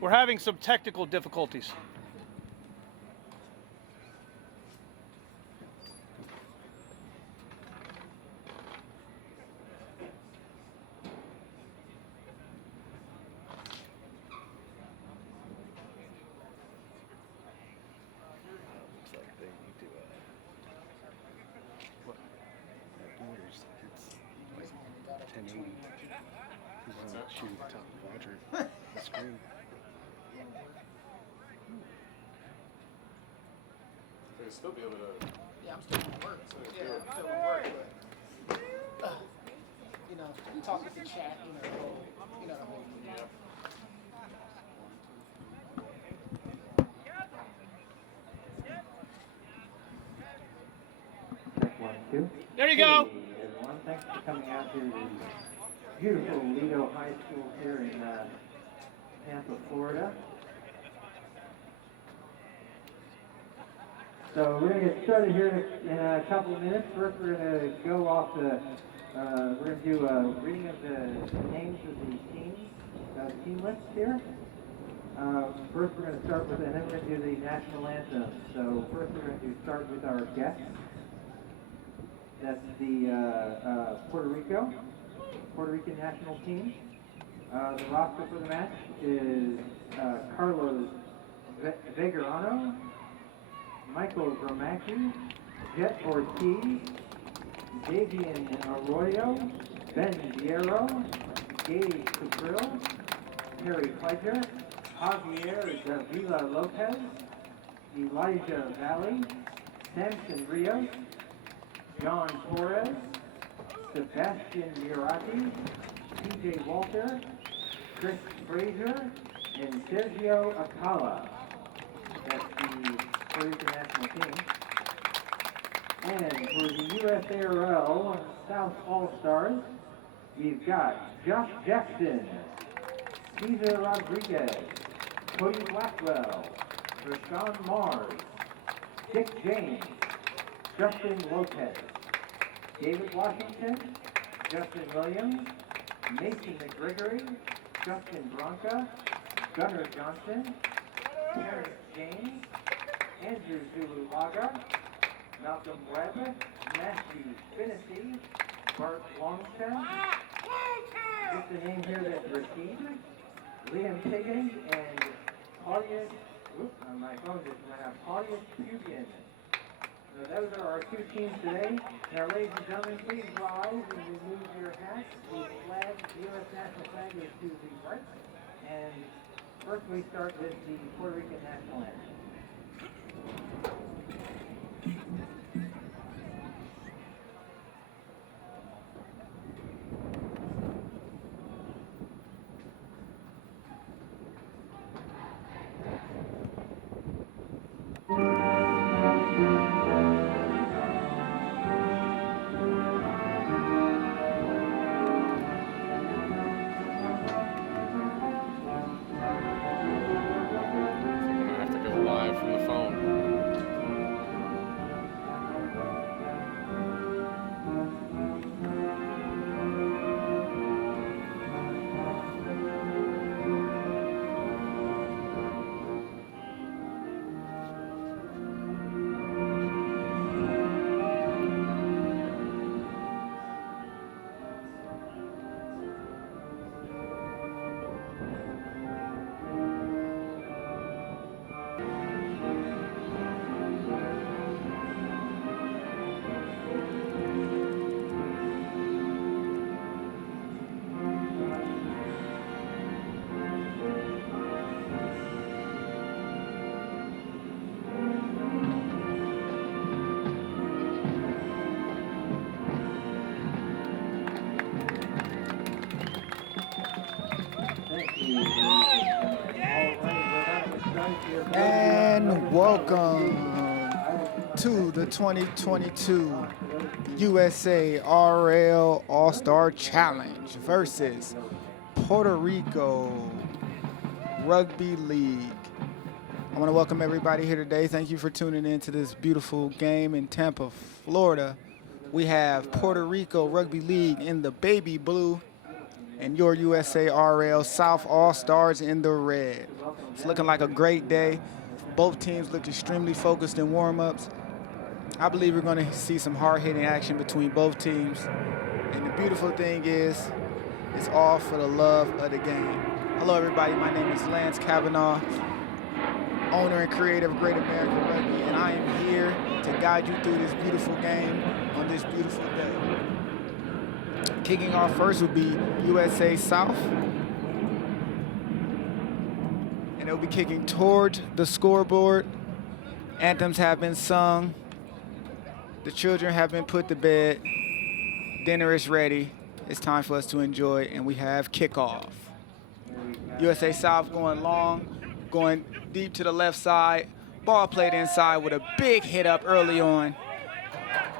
We're having some technical difficulties. Still be able to. Yeah, I'm still at work. Yeah, I'm still at work. But, you know, we talk with the chat, you know, the whole thing. Check 1, 2. There you go. Hey, everyone. Thanks for coming out to the beautiful Lido High School here in Tampa, Florida. So we're going to get started here in a couple of minutes. First, we're going to go off the, we're going to do a reading of the names of the teams, team lists here. First, we're going to start with, and then we're going to do the national anthem. So first, we're going to start with our guests. That's the Puerto Rican national team. The roster for the match is Carlos Vegarano, Michael Gromacki, Jet Ortiz, Davian Arroyo, Ben Diero, Gabe Cabril, Terry Pledger, Javier Davila Lopez, Elijah Valley, Samson Rios, John Torres, Sebastian Murati, TJ Walter, Chris Frazier, and Sergio Acala. That's the Puerto Rican national team. And for the USARL South All-Stars, we've got Josh Jackson, Cesar Rodriguez, Cody Blackwell, Rashawn Mars, Dick James, Justin Lopez, David Washington, Justin Williams, Mason McGregory, Justin Bronca, Gunnar Johnson, Terrence James, Andrew Zuluaga, Malcolm Webb, Matthew Finnessy, Bart Longton, just a name here that's received, Liam Higgins, and Claudius, my phone just went out, Claudius Pubian. So those are our two teams today. Now, ladies and gentlemen, please rise and remove your hats. The flag, the U.S. national flag, is to the right. And first, we start with the Puerto Rican national anthem. And welcome to the 2022 USARL All-Star Challenge versus Puerto Rico Rugby League. I want to welcome everybody here today. Thank you for tuning in to this beautiful game in Tampa, Florida. We have Puerto Rico Rugby League in the baby blue, and your USARL South All-Stars in the red. It's looking like a great day. Both teams look extremely focused in warm-ups. I believe we're going to see some hard-hitting action between both teams. And the beautiful thing is, it's all for the love of the game. Hello, everybody. My name is Lance Kavanaugh, owner and creator of Great American Rugby, and I am here to guide you through this beautiful game on this beautiful day. Kicking off first will be USA South. And they'll be kicking towards the scoreboard. Anthems have been sung. The children have been put to bed. Dinner is ready. It's time for us to enjoy, and we have kickoff. USA South going long, going deep to the left side. Ball played inside with a big hit up early on.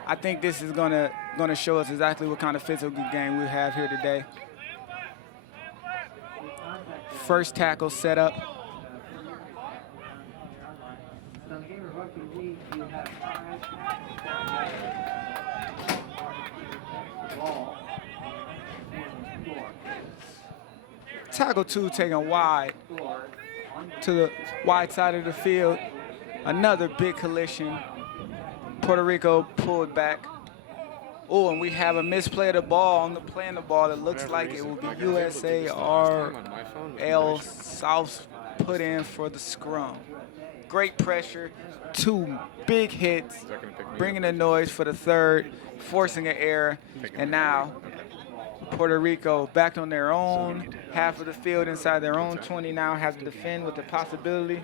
I think this is gonna show us exactly what kind of physical game we have here today. First tackle set up. Tackle 2 taken wide to the wide side of the field. Another big collision. Puerto Rico pulled back. Oh, and we have a misplay of the ball on the play of the ball. It looks like it will be USARL South put in for the scrum. Great pressure, 2 big hits, bringing the noise for the third, forcing an error, and now Puerto Rico back on their own half of the field inside their own 20 now has to defend with the possibility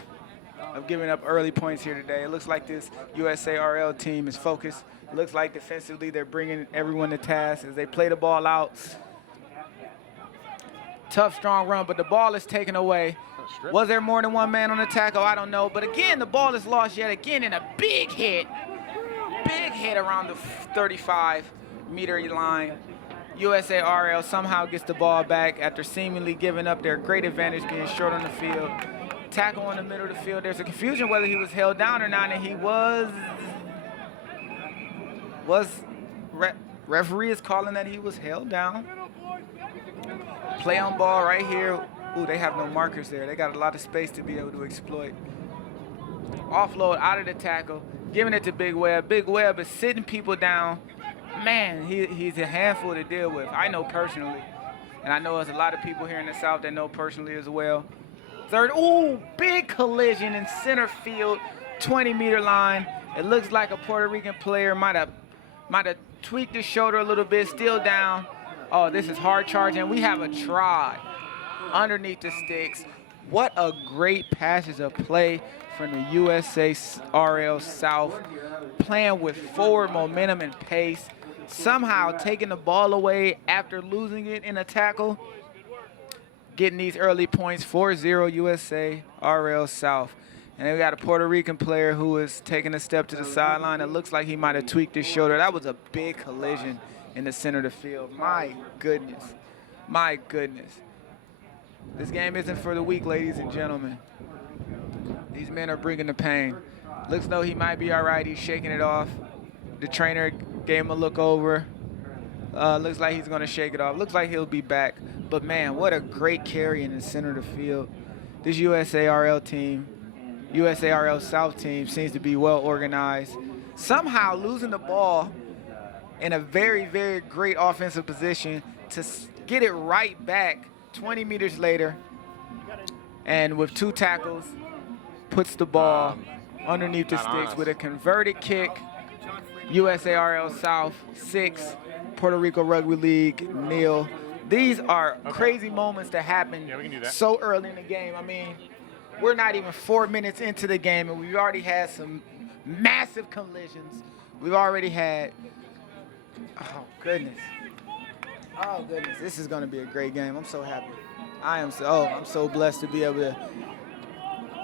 of giving up early points here today. It looks like this USARL team is focused. It looks like defensively they're bringing everyone to task as they play the ball out. Tough, strong run, but the ball is taken away. Was there more than one man on the tackle? I don't know. But again, the ball is lost yet again in a big hit. Big hit around the 35-meter line. USARL somehow gets the ball back after seemingly giving up their great advantage being short on the field. Tackle in the middle of the field. There's a confusion whether he was held down or not, and he was referee is calling that he was held down. Play on ball right here. Ooh, they have no markers there. They got a lot of space to be able to exploit. Offload out of the tackle, giving it to Big Webb. Big Webb is sitting people down. Man, he's a handful to deal with. I know personally, and I know there's a lot of people here in the South that know personally as well. Third, ooh, big collision in center field, 20-meter line. It looks like a Puerto Rican player might have tweaked his shoulder a little bit, still down. Oh, this is hard charging. We have a try underneath the sticks. What a great passage of play from the USARL South, playing with forward momentum and pace, somehow taking the ball away after losing it in a tackle, getting these early points, 4-0 USARL South. And we got a Puerto Rican player who is taking a step to the sideline. It looks like he might have tweaked his shoulder. That was a big collision in the center of the field. My goodness. My goodness. This game isn't for the weak, ladies and gentlemen. These men are bringing the pain. Looks though he might be all right. He's shaking it off. The trainer gave him a look over. Looks like he's going to shake it off. Looks like he'll be back. But, man, what a great carry in the center of the field. This USARL team, USARL South team, seems to be well organized. Somehow losing the ball in a very, very great offensive position to get it right back 20 meters later. And with 2 tackles, puts the ball underneath the sticks with a converted kick. USARL South 6, Puerto Rico Rugby League 0. These are crazy moments that happen so early in the game. I mean, we're not even 4 minutes into the game, and we've already had some massive collisions. We've already had, oh goodness, this is going to be a great game. I'm so happy. I'm so blessed to be able to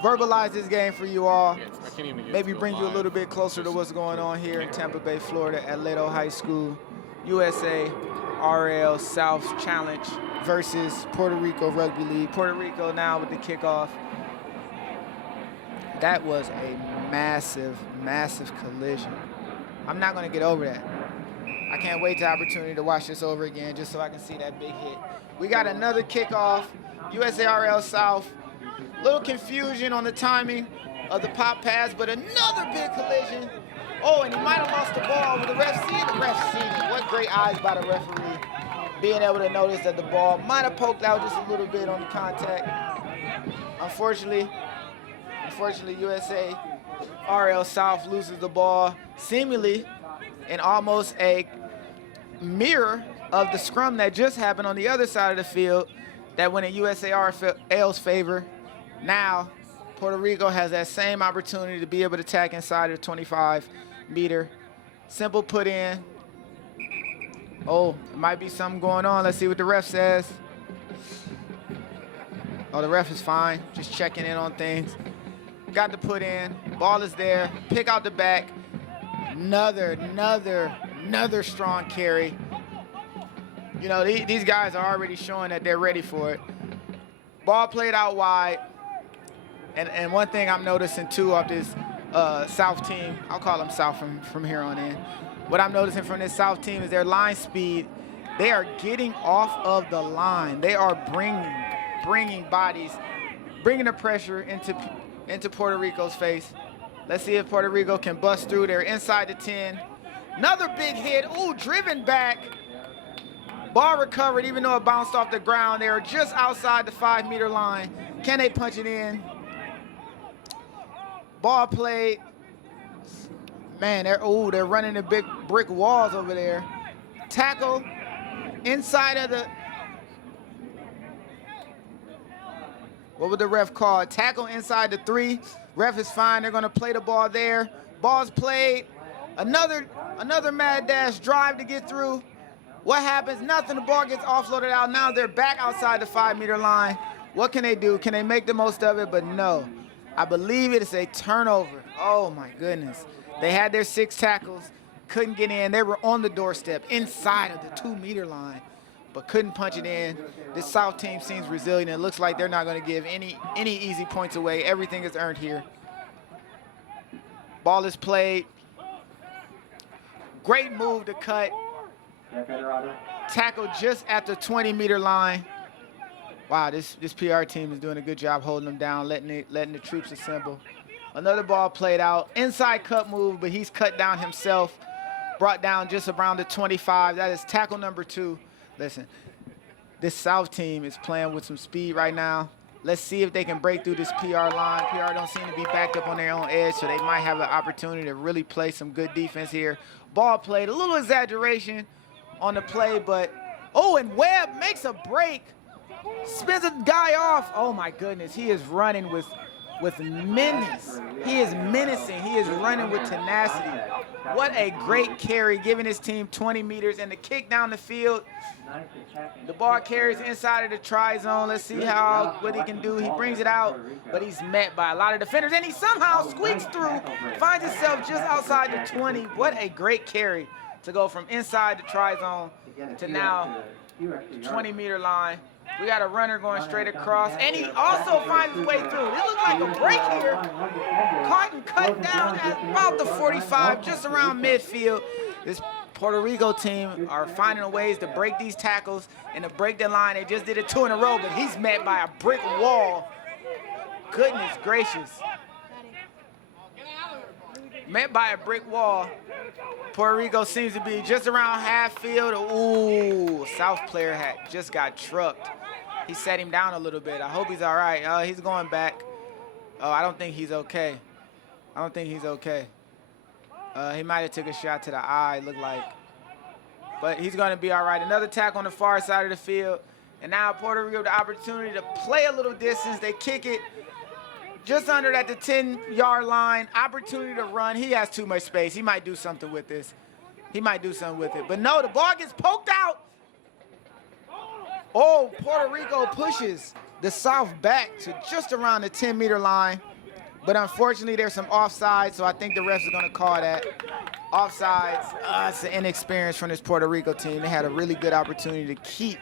verbalize this game for you all. Maybe bring you a little bit closer to what's going on here in Tampa Bay, Florida, at Ledo High School. USARL South Challenge versus Puerto Rico Rugby League. Puerto Rico now with the kickoff. That was a massive, massive collision. I'm not going to get over that. I can't wait the opportunity to watch this over again just so I can see that big hit. We got another kickoff, USARL South. Little confusion on the timing of the pop pass, but another big collision. Oh, and he might have lost the ball. With the ref see it? The ref seen it. What great eyes by the referee, being able to notice that the ball might have poked out just a little bit on the contact. Unfortunately, USA RL South loses the ball, seemingly in almost a mirror of the scrum that just happened on the other side of the field that went in USARL's favor. Now, Puerto Rico has that same opportunity to be able to attack inside of the 25-meter. Simple put in. Oh, it might be something going on. Let's see what the ref says. Oh, the ref is fine. Just checking in on things. Got to put in. Ball is there. Pick out the back. Another strong carry. You know, these guys are already showing that they're ready for it. Ball played out wide. And one thing I'm noticing, too, of this South team, I'll call them South from here on in. What I'm noticing from this South team is their line speed. They are getting off of the line. They are bringing bodies, bringing the pressure into Puerto Rico's face. Let's see if Puerto Rico can bust through. They're inside the 10. Another big hit. Ooh, driven back. Ball recovered, even though it bounced off the ground. They are just outside the 5-meter line. Can they punch it in? Ball played. Man, they're running the big brick walls over there. Tackle inside of the. What would the ref call it? Tackle inside the 3. Ref is fine. They're going to play the ball there. Ball's played. Another mad dash drive to get through. What happens? Nothing. The ball gets offloaded out. Now they're back outside the 5-meter line. What can they do? Can they make the most of it? But no. I believe it is a turnover. Oh, my goodness. They had their 6 tackles. Couldn't get in. They were on the doorstep inside of the 2-meter line, but couldn't punch it in. This South team seems resilient. It looks like they're not going to give any easy points away. Everything is earned here. Ball is played. Great move to cut. Tackle just at the 20-meter line. Wow, this PR team is doing a good job holding them down, letting the troops assemble. Another ball played out. Inside cut move, but he's cut down himself. Brought down just around the 25. That is tackle number 2. Listen, this South team is playing with some speed right now. Let's see if they can break through this PR line. PR don't seem to be backed up on their own edge, so they might have an opportunity to really play some good defense here. Ball played, a little exaggeration on the play, but, oh, and Webb makes a break. Spins a guy off. Oh, my goodness. He is running with menace. He is menacing. He is running with tenacity. What a great carry, giving his team 20 meters and the kick down the field. The ball carries inside of the try zone. Let's see what he can do. He brings it out, but he's met by a lot of defenders, and he somehow squeaks through, finds himself just outside the 20. What a great carry to go from inside the try zone to now 20-meter line. We got a runner going straight across, and he also finds his way through. It looks like a break here. Caught and cut down at about the 45, just around midfield. This Puerto Rico team are finding ways to break these tackles and to break the line. They just did it 2 in a row, but he's met by a brick wall. Goodness gracious. Met by a brick wall. Puerto Rico seems to be just around half field. Ooh, South player just got trucked. He set him down a little bit. I hope he's all right. He's going back. Oh, I don't think he's okay. I don't think he's okay. He might have took a shot to the eye, looked like. But he's going to be all right. Another tackle on the far side of the field. And now Puerto Rico the opportunity to play a little distance. They kick it just under at the 10-yard line. Opportunity to run. He has too much space. He might do something with this. He might do something with it. But no, the ball gets poked out. Oh, Puerto Rico pushes the South back to just around the 10-meter line. But unfortunately, there's some offsides, so I think the refs are going to call that. Offsides, it's an inexperience from this Puerto Rico team. They had a really good opportunity to keep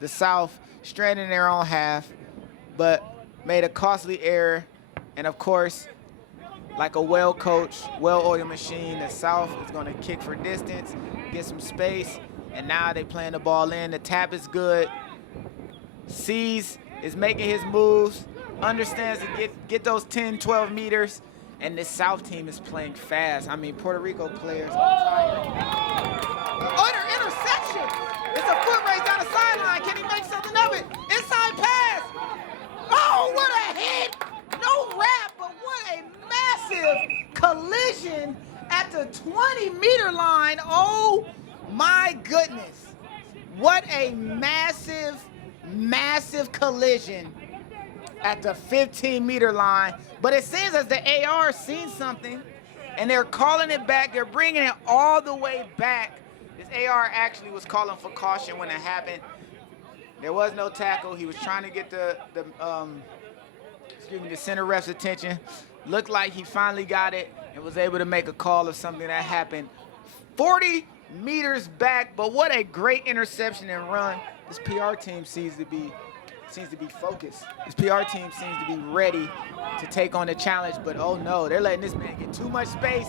the South stranded in their own half, but made a costly error. And of course, like a well-coached, well-oiled machine, the South is going to kick for distance, get some space, and now they playing the ball in. The tap is good. Sees is making his moves, understands to get those 10, 12 meters, and this South team is playing fast. I mean, Puerto Rico players are tired. Interception! It's a foot race down the sideline. Can he make something of it? Inside pass! Oh, what a hit! No wrap, but what a massive collision at the 20-meter line. Oh, my goodness. What a massive collision at the 15-meter line. But it seems as the AR seen something, and they're calling it back. They're bringing it all the way back. This AR actually was calling for caution when it happened. There was no tackle. He was trying to get the center ref's attention. Looked like he finally got it and was able to make a call of something that happened 40 meters back. But what a great interception and run. This PR team seems to be focused. This PR team seems to be ready to take on the challenge, but oh no, they're letting this man get too much space.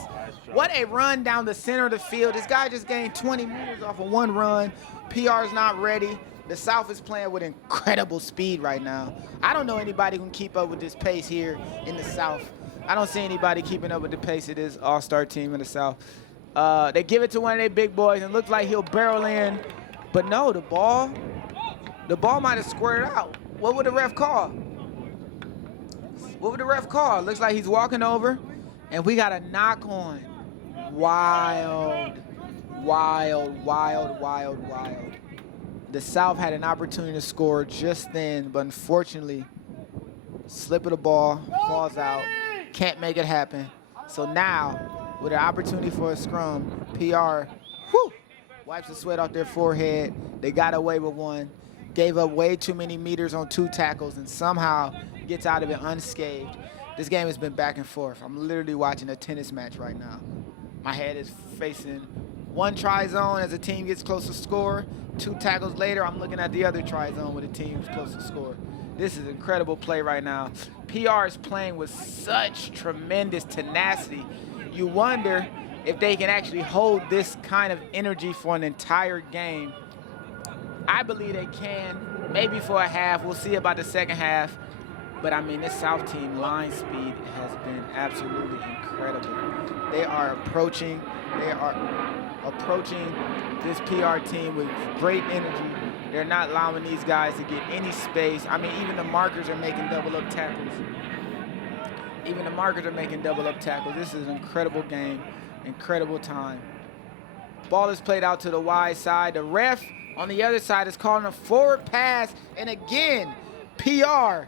What a run down the center of the field. This guy just gained 20 meters off of one run. PR's not ready. The South is playing with incredible speed right now. I don't know anybody who can keep up with this pace here in the South. I don't see anybody keeping up with the pace of this all-star team in the South. They give it to one of their big boys and looks like he'll barrel in, but no, the ball might have squirted out. What would the ref call? What would the ref call? Looks like he's walking over, and we got a knock on. Wild. The South had an opportunity to score just then, but unfortunately, slip of the ball, falls out, can't make it happen. So now, with an opportunity for a scrum, PR, wipes the sweat off their forehead. They got away with one, gave up way too many meters on 2 tackles, and somehow gets out of it unscathed. This game has been back and forth. I'm literally watching a tennis match right now. My head is facing one try zone as the team gets close to score. 2 tackles later, I'm looking at the other try zone where the team's close to score. This is incredible play right now. PR is playing with such tremendous tenacity. You wonder if they can actually hold this kind of energy for an entire game. I believe they can, maybe for a half. We'll see about the second half. But I mean, this South team line speed has been absolutely incredible. They are approaching this PR team with great energy. They're not allowing these guys to get any space. I mean, even the markers are making double-up tackles. This is an incredible game, incredible time. Ball is played out to the wide side. The ref on the other side is calling a forward pass, and again, PR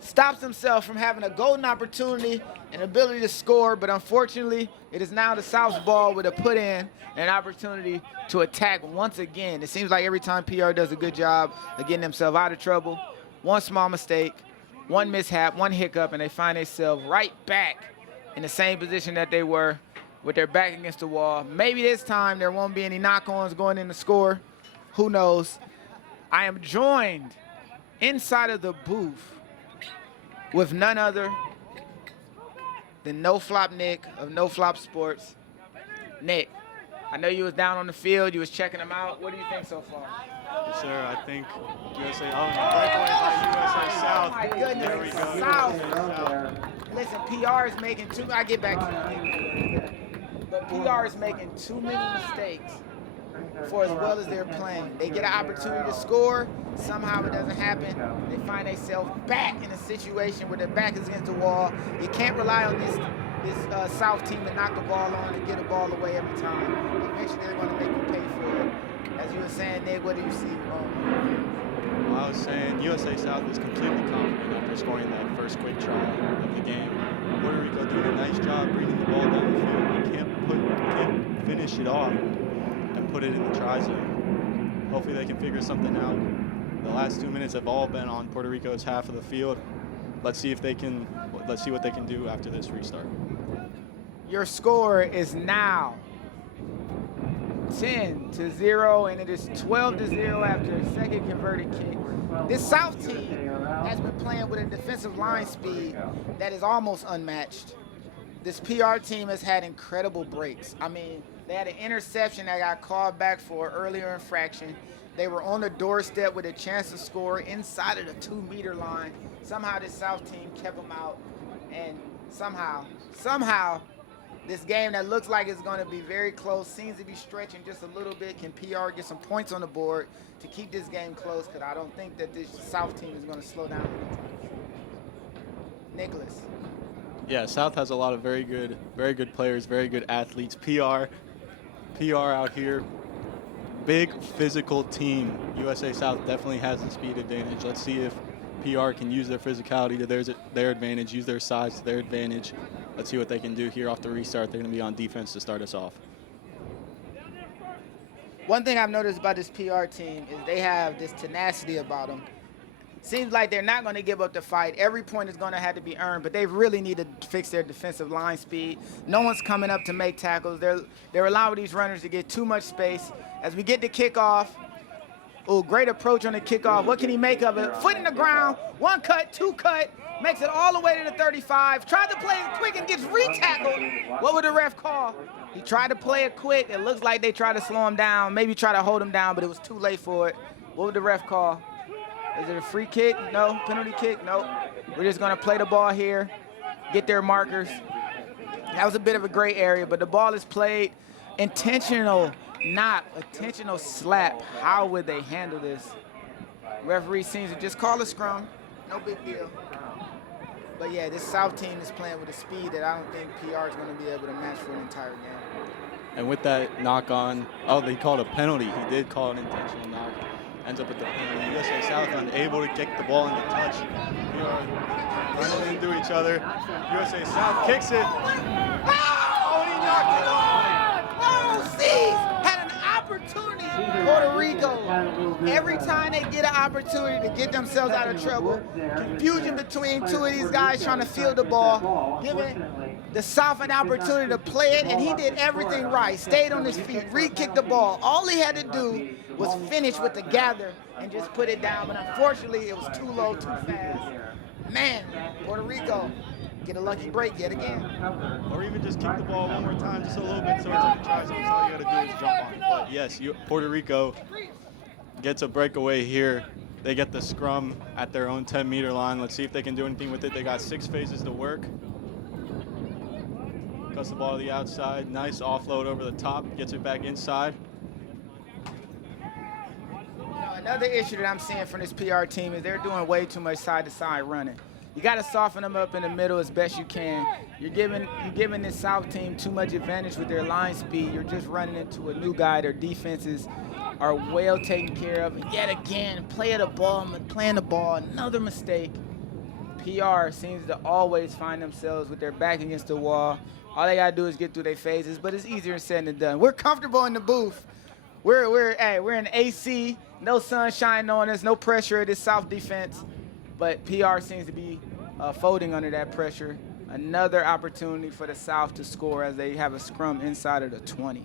stops himself from having a golden opportunity and ability to score, but unfortunately, it is now the South's ball with a put in and an opportunity to attack once again. It seems like every time PR does a good job of getting themselves out of trouble, one small mistake, one mishap, one hiccup, and they find themselves right back in the same position that they were with their back against the wall. Maybe this time there won't be any knock-ons going in the score. Who knows? I am joined inside of the booth with none other than No Flop Nick of No Flop Sports. Nick, I know you was down on the field, you was checking them out. What do you think so far? Yes, sir. I think USA. USA South. Oh my goodness, There we go. South. Listen, PR is making too. I get back to you, but PR is making too many mistakes for as well as they're playing. They get an opportunity to score, somehow it doesn't happen. They find themselves back in a situation where their back is against the wall. You can't rely on this South team to knock the ball on and get a ball away every time. Eventually they're going to make you pay for it. As you were saying, Nick, what do you see? Well, I was saying USA South is completely confident after scoring that first quick try of the game. Puerto Rico doing a nice job bringing the ball down the field. They can't finish it off and put it in the try zone. Hopefully they can figure something out. The last 2 minutes have all been on Puerto Rico's half of the field. Let's see what they can do after this restart. Your score is now 10-0, and it is 12-0 after a second converted kick. This South team has been playing with a defensive line speed that is almost unmatched. this PR team has had incredible breaks. I mean, they had an interception that got called back for earlier infraction. They were on the doorstep with a chance to score inside of the 2-meter line. Somehow this South team kept them out, and somehow, this game that looks like it's going to be very close seems to be stretching just a little bit. Can PR get some points on the board to keep this game close? Because I don't think that this South team is going to slow down anytime soon. Nicholas. Yeah, South has a lot of very good players, very good athletes. PR out here, big physical team. USA South definitely has the speed advantage. Let's see if PR can use their physicality to their advantage, use their size to their advantage. Let's see what they can do here off the restart. They're going to be on defense to start us off. One thing I've noticed about this PR team is they have this tenacity about them. Seems like they're not going to give up the fight. Every point is going to have to be earned, but they really need to fix their defensive line speed. No one's coming up to make tackles. They're allowing these runners to get too much space. As we get the kickoff, oh, great approach on the kickoff. What can he make of it? Foot in the ground, 1 cut, 2 cut, makes it all the way to the 35. Tried to play it quick and gets re-tackled. What would the ref call? He tried to play it quick. It looks like they tried to slow him down, maybe try to hold him down, but it was too late for it. What would the ref call? Is it a free kick? No. Penalty kick? No. We're just going to play the ball here, get their markers. That was a bit of a gray area, but the ball is played. Intentional knock, intentional slap. How would they handle this? Referee seems to just call a scrum. No big deal. But, yeah, this South team is playing with a speed that I don't think PR is going to be able to match for an entire game. And with that knock on, oh, they called a penalty. He did call an intentional knock. Ends up with the penalty. USA South unable to kick the ball into touch. We are running into each other. USA South kicks it. Oh, and he knocked it off. Oh, see, had an opportunity. Puerto Rico, every time they get an opportunity to get themselves out of trouble, confusion between two of these guys trying to field the ball, giving the South an opportunity to play it, and he did everything right. Stayed on his feet, re-kicked the ball. All he had to do was finish with the gather and just put it down, but unfortunately it was too low, too fast. Man, Puerto Rico get a lucky break yet again. Or even just kick the ball one more time, just a little bit, so it's like a try zone. So all you got to do is jump on it. But yes, Puerto Rico gets a breakaway here. They get the scrum at their own 10-meter line. Let's see if they can do anything with it. They got 6 phases to work. Cuts the ball to the outside. Nice offload over the top. Gets it back inside. Another issue that I'm seeing from this PR team is they're doing way too much side-to-side running. You got to soften them up in the middle as best you can. You're giving this South team too much advantage with their line speed. You're just running into a new guy. Their defenses are well taken care of. And yet again, playing the ball, another mistake. PR seems to always find themselves with their back against the wall. All they got to do is get through their phases, but it's easier said than done. We're comfortable in the booth. We're in AC, no sunshine on us, no pressure at this South defense. But PR seems to be folding under that pressure. Another opportunity for the South to score as they have a scrum inside of the 20.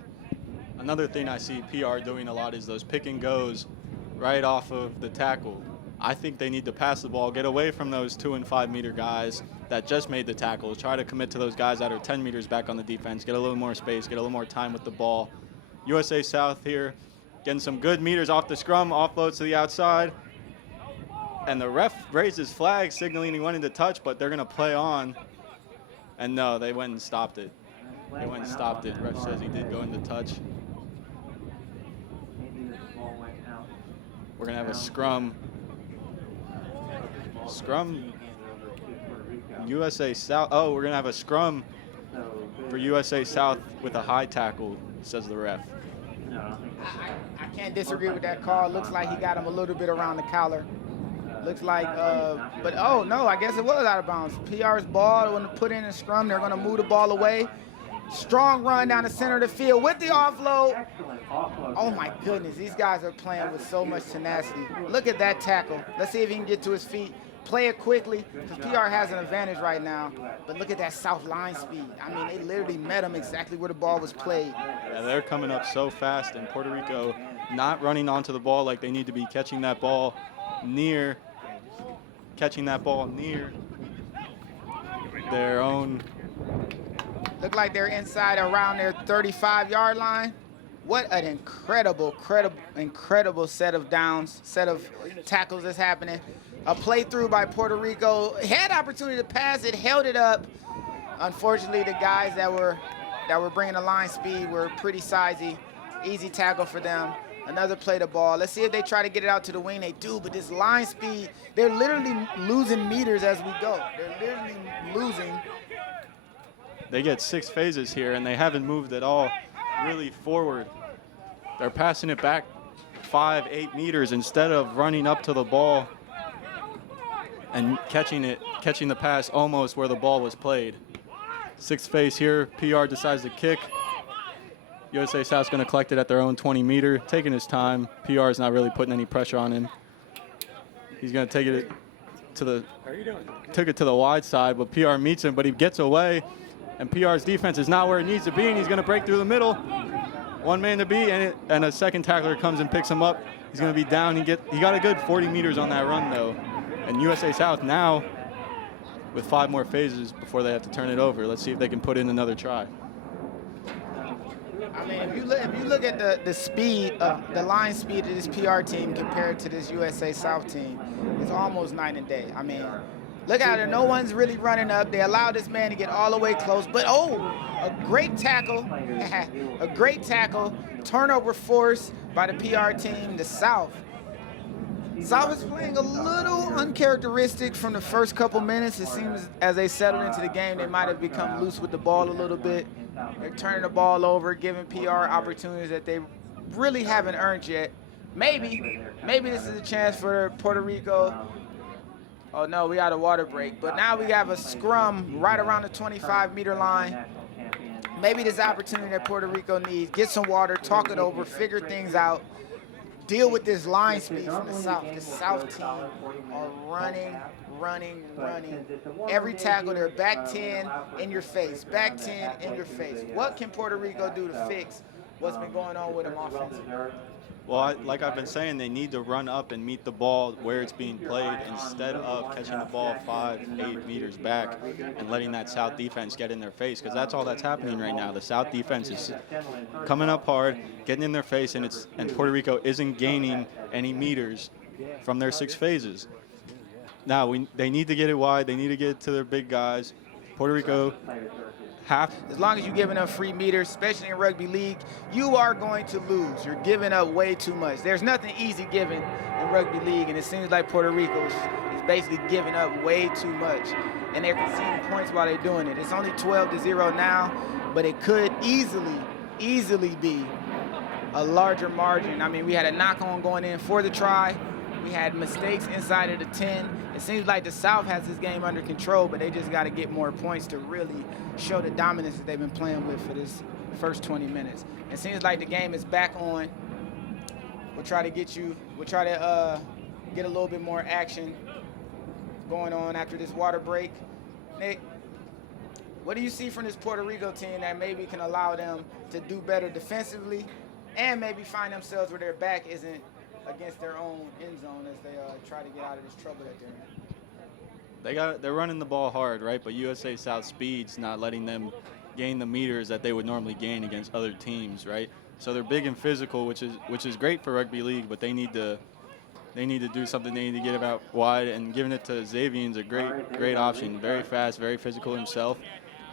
Another thing I see PR doing a lot is those pick and goes right off of the tackle. I think they need to pass the ball, get away from those 2- and 5-meter guys that just made the tackles. Try to commit to those guys that are 10 meters back on the defense, get a little more space, get a little more time with the ball. USA South here getting some good meters off the scrum, offloads to the outside. And the ref raised his flag, signaling he wanted to touch, but they're going to play on. And no, they went and stopped it. They went and stopped it. Ref says he did go into touch. We're going to have a scrum. Scrum. USA South. Oh, we're going to have a scrum for USA South with a high tackle, says the ref. I can't disagree with that call. Looks like he got him a little bit around the collar. Looks like, but oh no, I guess it was out of bounds. PR's ball, when to put in a scrum, they're going to move the ball away. Strong run down the center of the field with the offload. Oh my goodness, these guys are playing with so much tenacity. Look at that tackle. Let's see if he can get to his feet. Play it quickly, because PR has an advantage right now. But look at that South line speed. I mean, they literally met him exactly where the ball was played. Yeah, they're coming up so fast, and Puerto Rico not running onto the ball like they need to be, catching that ball near their own Look like they're inside around their 35-yard line. What an incredible set of downs, set of tackles that's happening. A play through by Puerto Rico. Had opportunity to pass it, held it up. Unfortunately, the guys that were bringing the line speed were pretty sizey. Easy tackle for them. Another play the ball. Let's see if they try to get it out to the wing. They do, but this line speed, they're literally losing meters as we go. They're literally losing. They get 6 phases here, and they haven't moved at all really forward. They're passing it back 5, 8 meters instead of running up to the ball and catching the pass almost where the ball was played. 6th phase here. PR decides to kick. USA South's going to collect it at their own 20-meter, taking his time. PR is not really putting any pressure on him. He's going to take it to the wide side, but PR meets him, but he gets away, and PR's defense is not where it needs to be, and he's going to break through the middle. One man to beat, and a second tackler comes and picks him up. He's going to be down. He got a good 40 meters on that run, though. And USA South now with 5 more phases before they have to turn it over. Let's see if they can put in another try. I mean, if you look at the speed of the line speed of this PR team compared to this USA South team, it's almost night and day. I mean, look at it. No one's really running up. They allowed this man to get all the way close. But, a great tackle. A great tackle. Turnover force by the PR team, the South. South is playing a little uncharacteristic from the first couple minutes. It seems as they settled into the game, they might have become loose with the ball a little bit. They're turning the ball over, giving PR opportunities that they really haven't earned yet. Maybe this is a chance for Puerto Rico. Oh no, we got a water break. But now we have a scrum right around the 25-meter line. Maybe this opportunity that Puerto Rico needs. Get some water, talk it over, figure things out. Deal with this line speed from the South. The South team are running. Every tackle, they're back 10 in your face, back 10 in your face. What can Puerto Rico do to fix what's been going on with them offensively? Well, like I've been saying, they need to run up and meet the ball where it's being played instead of catching the ball 5, 8 meters back and letting that South defense get in their face, because that's all that's happening right now. The South defense is coming up hard, getting in their face, and Puerto Rico isn't gaining any meters from their 6 phases. Now, they need to get it wide. They need to get it to their big guys. Puerto Rico as long as you're giving up free meters, especially in rugby league, you are going to lose. You're giving up way too much. There's nothing easy given in rugby league, and it seems like Puerto Rico is basically giving up way too much, and they're conceding points while they're doing it. It's only 12-0 now, but it could easily be a larger margin. I mean, we had a knock-on going in for the try. We had mistakes inside of the 10. It seems like the South has this game under control, but they just got to get more points to really show the dominance that they've been playing with for this first 20 minutes. It seems like the game is back on. We'll try to get a little bit more action going on after this water break. Nick, what do you see from this Puerto Rico team that maybe can allow them to do better defensively and maybe find themselves where their back isn't against their own end zone as they try to get out of this trouble that they're in? They're running the ball hard, right? But USA South speed's not letting them gain the meters that they would normally gain against other teams, right? So they're big and physical, which is great for rugby league, but they need to do something. They need to get it out wide, and giving it to Xavier's a great option. Very fast, very physical himself,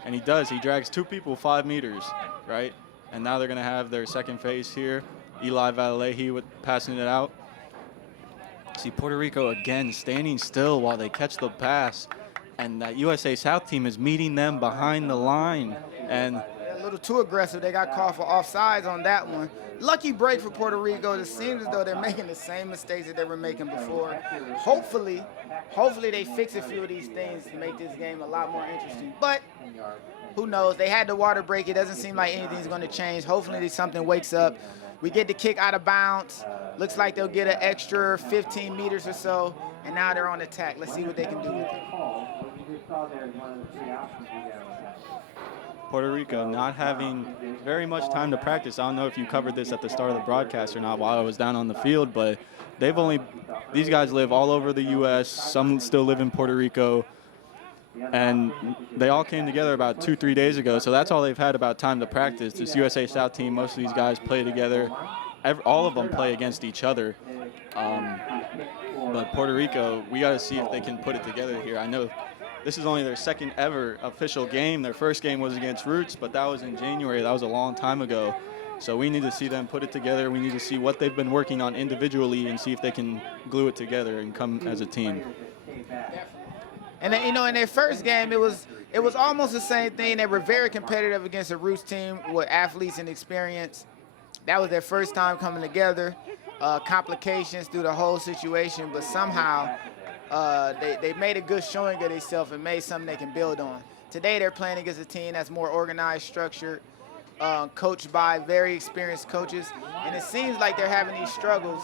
and he does. He drags 2 people 5 meters, right? And now they're going to have their second phase here. Eli Vallejo with passing it out. See Puerto Rico again standing still while they catch the pass, and that USA South team is meeting them behind the line. And a little too aggressive. They got called for offsides on that one. Lucky break for Puerto Rico. It seems as though they're making the same mistakes that they were making before. Hopefully they fix a few of these things to make this game a lot more interesting. But who knows? They had the water break. It doesn't seem like anything's going to change. Hopefully something wakes up. We get the kick out of bounds. Looks like they'll get an extra 15 meters or so, and now they're on attack. Let's see what they can do with it. Puerto Rico not having very much time to practice. I don't know if you covered this at the start of the broadcast or not while I was down on the field, but these guys live all over the U.S. Some still live in Puerto Rico. and they all came together about 2-3 days ago. So that's all they've had about time to practice. This USA South team, most of these guys play together. All of them play against each other. But Puerto Rico, we got to see if they can put it together here. I know this is only their second ever official game. Their first game was against Roots, but that was in January. That was a long time ago. So we need to see them put it together. We need to see what they've been working on individually and see if they can glue it together and come as a team. And then, you know, in their first game, it was almost the same thing. They were very competitive against a Roots team with athletes and experience. That was their first time coming together. Complications through the whole situation, but somehow they made a good showing of themselves and made something they can build on. Today they're playing against a team that's more organized, structured, coached by very experienced coaches, and it seems like they're having these struggles.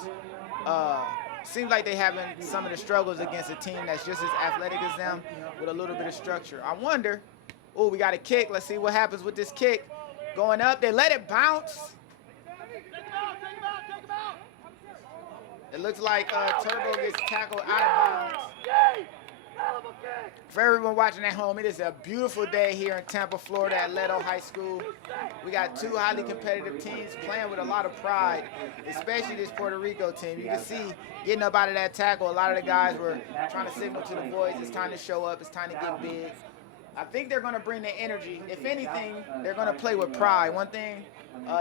Seems like they're having some of the struggles against a team that's just as athletic as them with a little bit of structure. I wonder, oh, we got a kick. Let's see what happens with this kick. Going up, they let it bounce. It looks like Turbo gets tackled out of bounds. For everyone watching at home, it is a beautiful day here in Tampa, Florida at Leto High School. We got two highly competitive teams playing with a lot of pride, especially this Puerto Rico team. You can see getting up out of that tackle, a lot of the guys were trying to signal to the boys, it's time to show up, it's time to get big. I think they're going to bring the energy. If anything, they're going to play with pride. One thing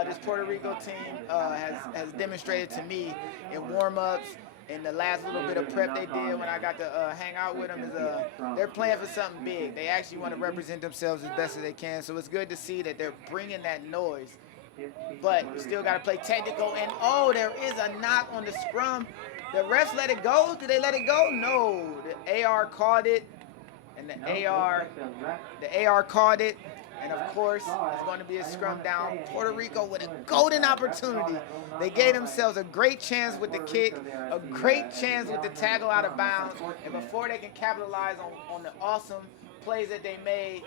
this Puerto Rico team has demonstrated to me in warm-ups, in the last little bit of prep they did when I got to hang out with them, is they're playing for something big. They actually want to represent themselves as best as they can. So it's good to see that they're bringing that noise. But you still got to play technical. And, oh, there is a knock on the scrum. The refs let it go. Did they let it go? No. The AR called it. And the AR called it. And of course, it's going to be a scrum down. Puerto Rico with a golden opportunity. They gave themselves a great chance with the kick, a great chance with the tackle out of bounds. And before they can capitalize on the awesome plays that they made,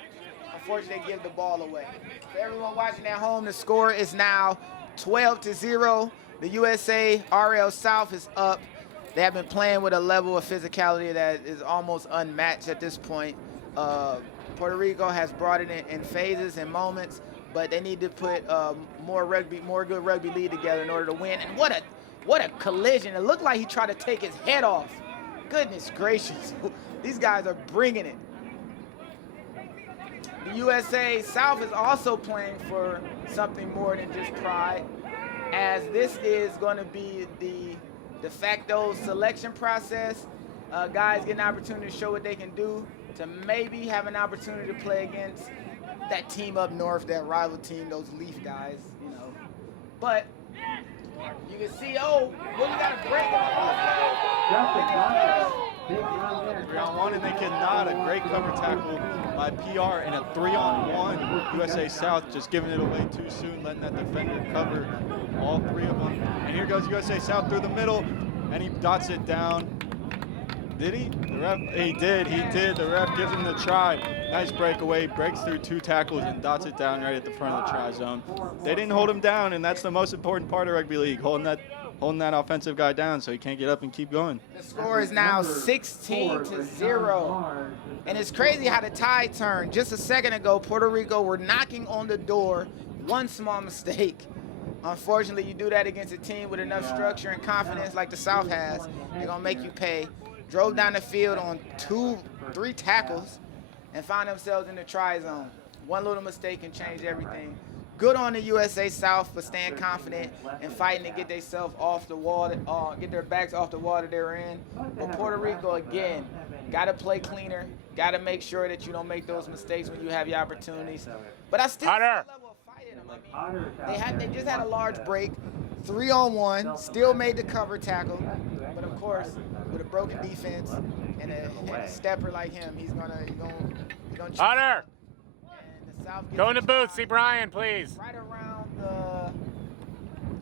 unfortunately, they give the ball away. For everyone watching at home, the score is now 12-0. The USARL South is up. They have been playing with a level of physicality that is almost unmatched at this point. Puerto Rico has brought it in phases and moments, but they need to put more good rugby league together in order to win. And what a collision! It looked like he tried to take his head off. Goodness gracious, these guys are bringing it. The USA South is also playing for something more than just pride, as this is going to be the de facto selection process. Guys get an opportunity to show what they can do, to maybe have an opportunity to play against that team up north, that rival team, those Leaf guys, you know. But you can see, oh, well, we got a break on 3-on-1, and they cannot. A great cover tackle by PR and a 3-on-1. USA South just giving it away too soon, letting that defender cover all three of them. And here goes USA South through the middle, and he dots it down. Did he? The ref, he did. The ref gives him the try. Nice breakaway, breaks through two tackles and dots it down right at the front of the try zone. They didn't hold him down, and that's the most important part of rugby league, holding that offensive guy down so he can't get up and keep going. The score is now 16-0. And it's crazy how the tide turned. Just a second ago, Puerto Rico were knocking on the door. One small mistake. Unfortunately, you do that against a team with enough structure and confidence like the South has, they're going to make you pay. Drove down the field on 2-3 tackles and found themselves in the try zone. One little mistake can change everything. Good on the USA South for staying confident and fighting to get themselves off the water, get their backs off the water they're in. But Puerto Rico, again, got to play cleaner. Got to make sure that you don't make those mistakes when you have your opportunities. But I still see a level of fight in them. I mean, they just had a large break, 3-on-1, still made the cover tackle. But of course, with a broken defense and a stepper like him, he's gonna Hunter! And the South Go in the booth, see Brian, please. Right around the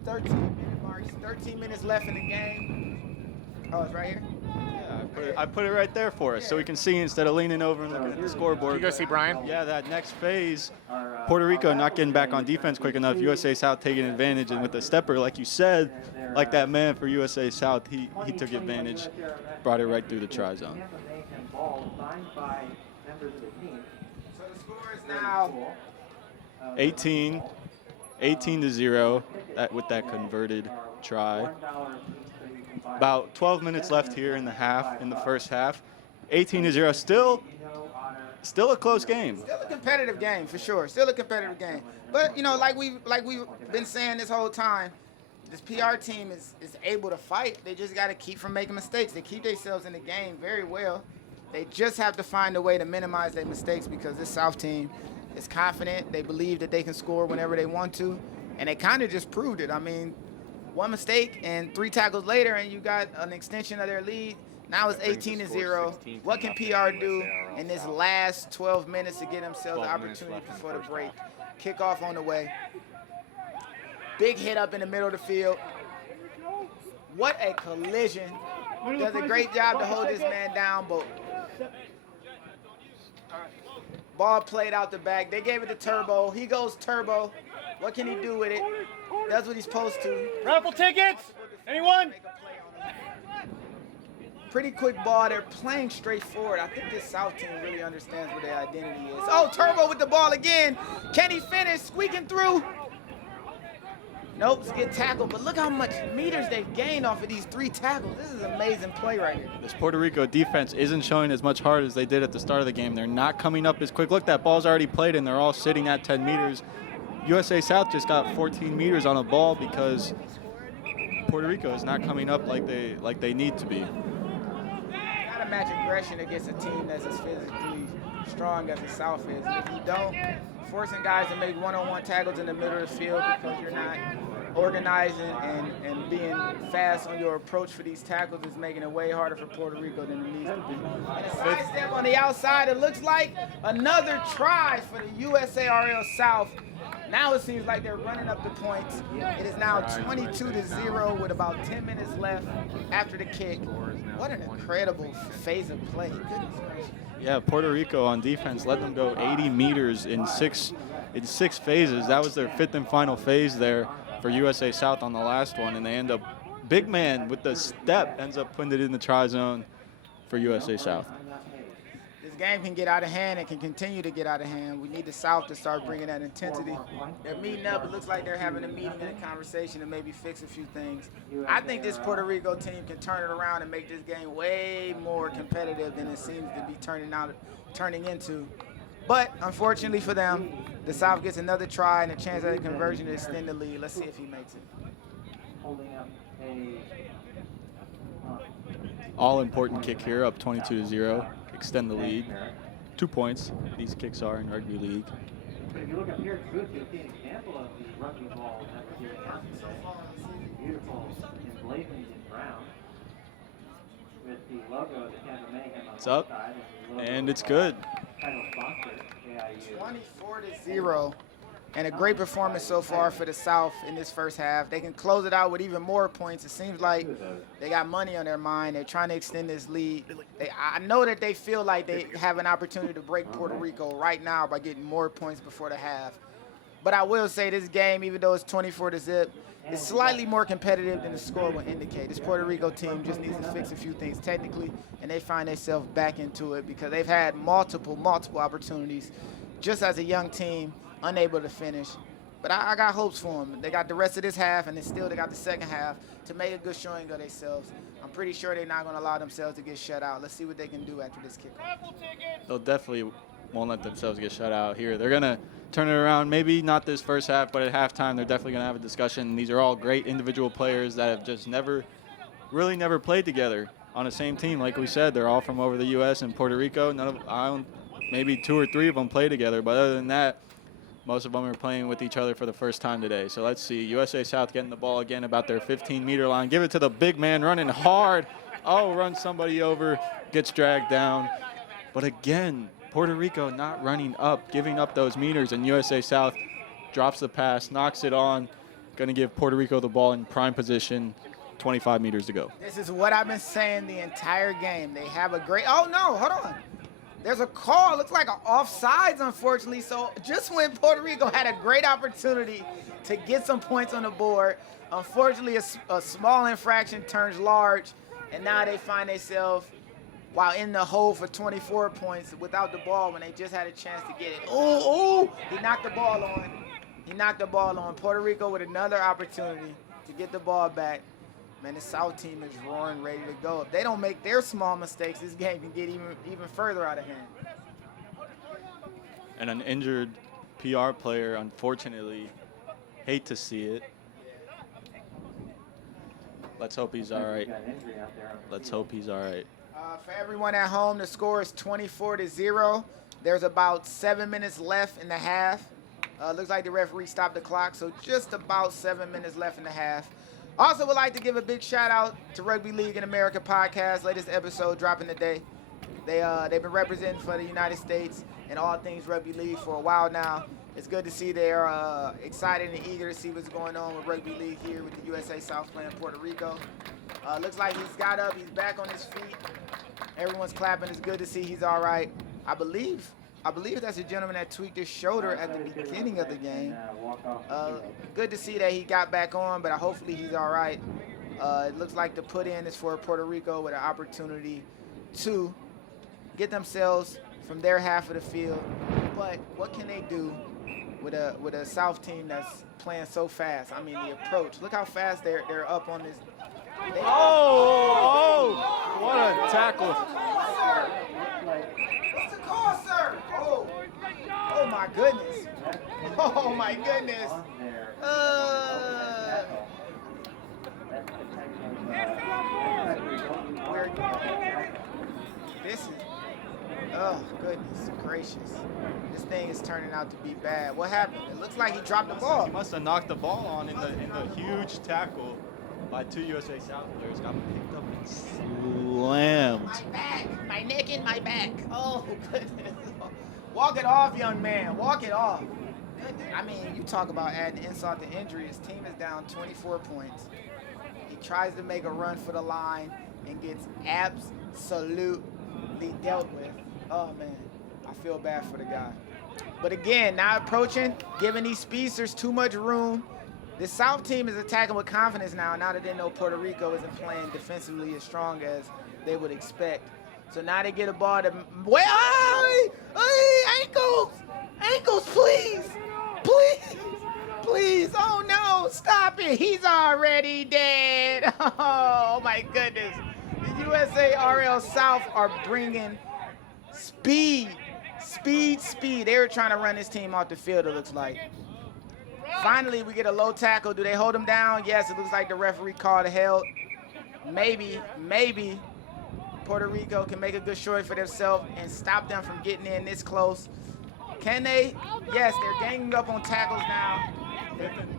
13-minute mark. 13 minutes left in the game. Oh, it's right here? Yeah, I put it right there for us so we can see instead of leaning over and looking at the scoreboard. You go see Brian? Yeah, that next phase, Puerto Rico not getting back on defense quick enough. USA South taking advantage, and with the stepper, like you said, like that man for USA South, he took advantage, brought it right through the try zone. members of the team. So the score is now 18 to 0 with that converted try. About 12 minutes left here in the first half. 18 to 0, still a close game. Still a competitive game for sure. Still a competitive game. But like we've been saying this whole time, this PR team is able to fight. They just got to keep from making mistakes. They keep themselves in the game very well. They just have to find a way to minimize their mistakes because this South team is confident. They believe that they can score whenever they want to, and they kind of just proved it. I mean, one mistake and 3 tackles later, and you got an extension of their lead. Now it's 18 to 0. What can PR do in this last 12 minutes to get themselves the opportunity before the break? Kickoff on the way. Big hit up in the middle of the field. What a collision. Does a great job to hold this man down, but ball played out the back. They gave it to Turbo. He goes Turbo. What can he do with it? Does what he's supposed to. Raffle tickets! Anyone? Pretty quick ball. They're playing straight forward. I think this South team really understands what their identity is. Oh, Turbo with the ball again. Can he finish? Squeaking through. Nope, get tackled. But look how much meters they've gained off of these 3 tackles. This is an amazing play right here. This Puerto Rico defense isn't showing as much heart as they did at the start of the game. They're not coming up as quick. Look, that ball's already played, and they're all sitting at 10 meters. USA South just got 14 meters on a ball because Puerto Rico is not coming up like they need to be. Gotta match aggression against a team that's as physically strong as the South is. If you don't, forcing guys to make one-on-one tackles in the middle of the field because you're not organizing and being fast on your approach for these tackles is making it way harder for Puerto Rico than it needs to be. And a side step on the outside, it looks like another try for the USARL South. Now it seems like they're running up the points. It is now 22 to 0 with about 10 minutes left after the kick. What an incredible phase of play. Goodness gracious. Yeah, Puerto Rico on defense let them go 80 meters in six phases. That was their 5th and final phase there for USA South on the last one, and they end up, big man with the step ends up putting it in the try zone for USA South. This game can get out of hand and can continue to get out of hand. We need the South to start bringing that intensity. They're meeting up. It looks like they're having a meeting and a conversation to maybe fix a few things. I think this Puerto Rico team can turn it around and make this game way more competitive than it seems to be turning into. But unfortunately for them, the South gets another try and a chance at a conversion to extend the lead. Let's see if he makes it. All important kick here, up 22 to 0. Extend the lead. 2 points. These kicks are in rugby league. But if you look up here, too, you see an example of the rugby ball that was here. Beautiful emblazoned in brown with the logo of the Tampa Mayhem on It's one up, side and the logo and it's of good. Title sponsor, AIU. 24 to 0. And a great performance so far for the South in this first half. They can close it out with even more points. It seems like they got money on their mind. They're trying to extend this lead. I know that they feel like they have an opportunity to break Puerto Rico right now by getting more points before the half. But I will say this game, even though it's 24 to 0, is slightly more competitive than the score would indicate. This Puerto Rico team just needs to fix a few things technically, and they find themselves back into it because they've had multiple opportunities just as a young team, unable to finish. But I got hopes for them. They got the rest of this half, and they got the second half to make a good showing of themselves. I'm pretty sure they're not going to allow themselves to get shut out. Let's see what they can do after this kickoff. They'll definitely won't let themselves get shut out here. They're going to turn it around. Maybe not this first half, but at halftime, they're definitely going to have a discussion. These are all great individual players that have just never played together on the same team. Like we said, they're all from over the U.S. and Puerto Rico. Maybe 2 or 3 of them play together, but other than that, most of them are playing with each other for the first time today. So let's see. USA South getting the ball again about their 15-meter line. Give it to the big man running hard. Oh, runs somebody over, gets dragged down. But again, Puerto Rico not running up, giving up those meters, and USA South drops the pass, knocks it on. Going to give Puerto Rico the ball in prime position. 25 meters to go. This is what I've been saying the entire game. They have a great – oh, no, hold on. There's a call. Looks like an offsides, unfortunately. So just when Puerto Rico had a great opportunity to get some points on the board, unfortunately a small infraction turns large, and now they find themselves while in the hole for 24 points without the ball when they just had a chance to get it. Oh, he knocked the ball on. He knocked the ball on. Puerto Rico with another opportunity to get the ball back. Man, the South team is roaring, ready to go. If they don't make their small mistakes, this game can get even further out of hand. And an injured PR player, unfortunately. Hate to see it. Let's hope he's all right. Let's hope he's all right. For everyone at home, the score is 24-0. There's about 7 minutes left in the half. Looks like the referee stopped the clock, so just about 7 minutes left in the half. Also would like to give a big shout out to Rugby League in America podcast. Latest episode dropping today. They've been representing for the United States and all things rugby league for a while now. It's good to see they're excited and eager to see what's going on with rugby league here with the USA South playing Puerto Rico. Looks like he's got up, he's back on his feet. Everyone's clapping. It's good to see he's all right. I believe that's a gentleman that tweaked his shoulder at the beginning of the game. Good to see that he got back on, but hopefully he's all right. It looks like the put in is for Puerto Rico with an opportunity to get themselves from their half of the field. But what can they do with a South team that's playing so fast? I mean, the approach. Look how fast they're up on this. What a tackle. What's the call, sir? Oh my goodness. Oh my goodness. This is, oh goodness gracious. This thing is turning out to be bad. What happened? It looks like he dropped the ball. He must have knocked the ball on in the huge tackle by two USA South players. Got picked up and slammed. My back, my neck and my back. Oh goodness. Walk it off, young man. Walk it off. Goodness. I mean, you talk about adding insult to injury. His team is down 24 points. He tries to make a run for the line and gets absolutely dealt with. Oh man, I feel bad for the guy. But again, now approaching, giving these speedsters too much room. The South team is attacking with confidence now that they know Puerto Rico isn't playing defensively as strong as they would expect. So now they get a ball to, ankles, please, oh no, stop it, he's already dead. Oh my goodness, the USARL South are bringing speed. They were trying to run this team off the field, it looks like. Finally, we get a low tackle. Do they hold him down? Yes, it looks like the referee called a held. Maybe Puerto Rico can make a good short for themselves and stop them from getting in this close. Can they? Yes, they're ganging up on tackles now.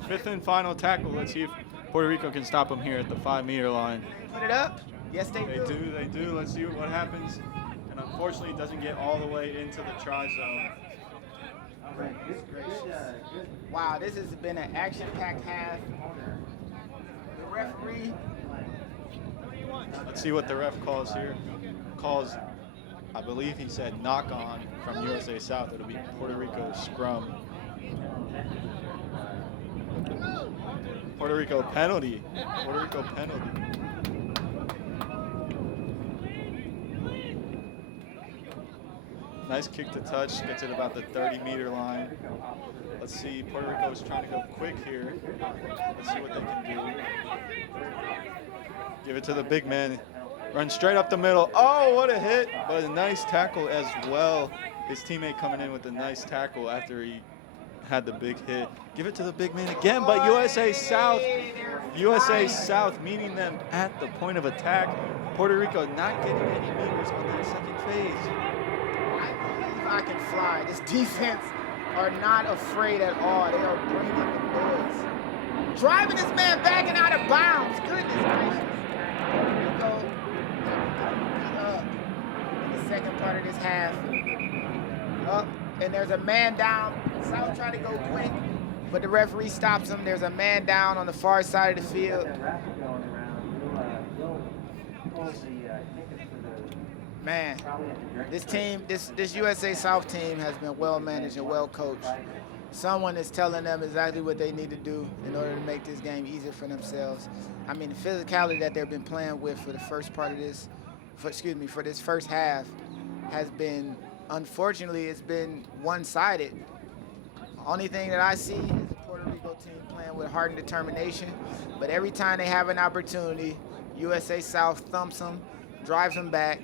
Fifth and final tackle. Let's see if Puerto Rico can stop them here at the 5-meter line. Put it up. Yes, they do. They do. Let's see what happens. And unfortunately, it doesn't get all the way into the try zone. Wow, this has been an action-packed half. The referee. Let's see what the ref calls here. Calls, I believe he said knock on from USA South. It'll be Puerto Rico scrum. Puerto Rico penalty. Nice kick to touch, gets it about the 30-meter line. Let's see, Puerto Rico is trying to go quick here. Let's see what they can do. Give it to the big man. Run straight up the middle. Oh, what a hit, but a nice tackle as well. His teammate coming in with a nice tackle after he had the big hit. Give it to the big man again, but USA South meeting them at the point of attack. Puerto Rico not getting any meters on that second phase. I can fly. This defense are not afraid at all. They are bringing the noise. Driving this man back and out of bounds. Goodness gracious. Puerto Rico up in the second part of this half. Up, and there's a man down. South trying to go quick, but the referee stops him. There's a man down on the far side of the field. Man, this team, this USA South team has been well managed and well coached. Someone is telling them exactly what they need to do in order to make this game easier for themselves. I mean, the physicality that they've been playing with for the first part of this for this first half has been, unfortunately, it's been one-sided. Only thing that I see is the Puerto Rico team playing with heart and determination, but every time they have an opportunity, USA South thumps them, drives them back,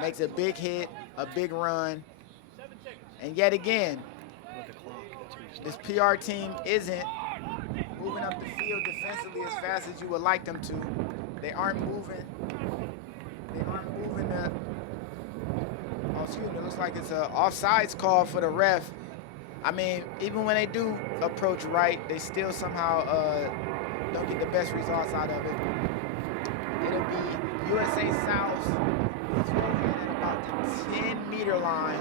makes a big hit, a big run, and yet again, this PR team isn't moving up the field defensively as fast as you would like them to. They aren't moving the, oh, excuse me, it looks like it's an offsides call for the ref. I mean, even when they do approach right, they still somehow don't get the best results out of it. It'll be USA South throwing in at about the 10-meter line.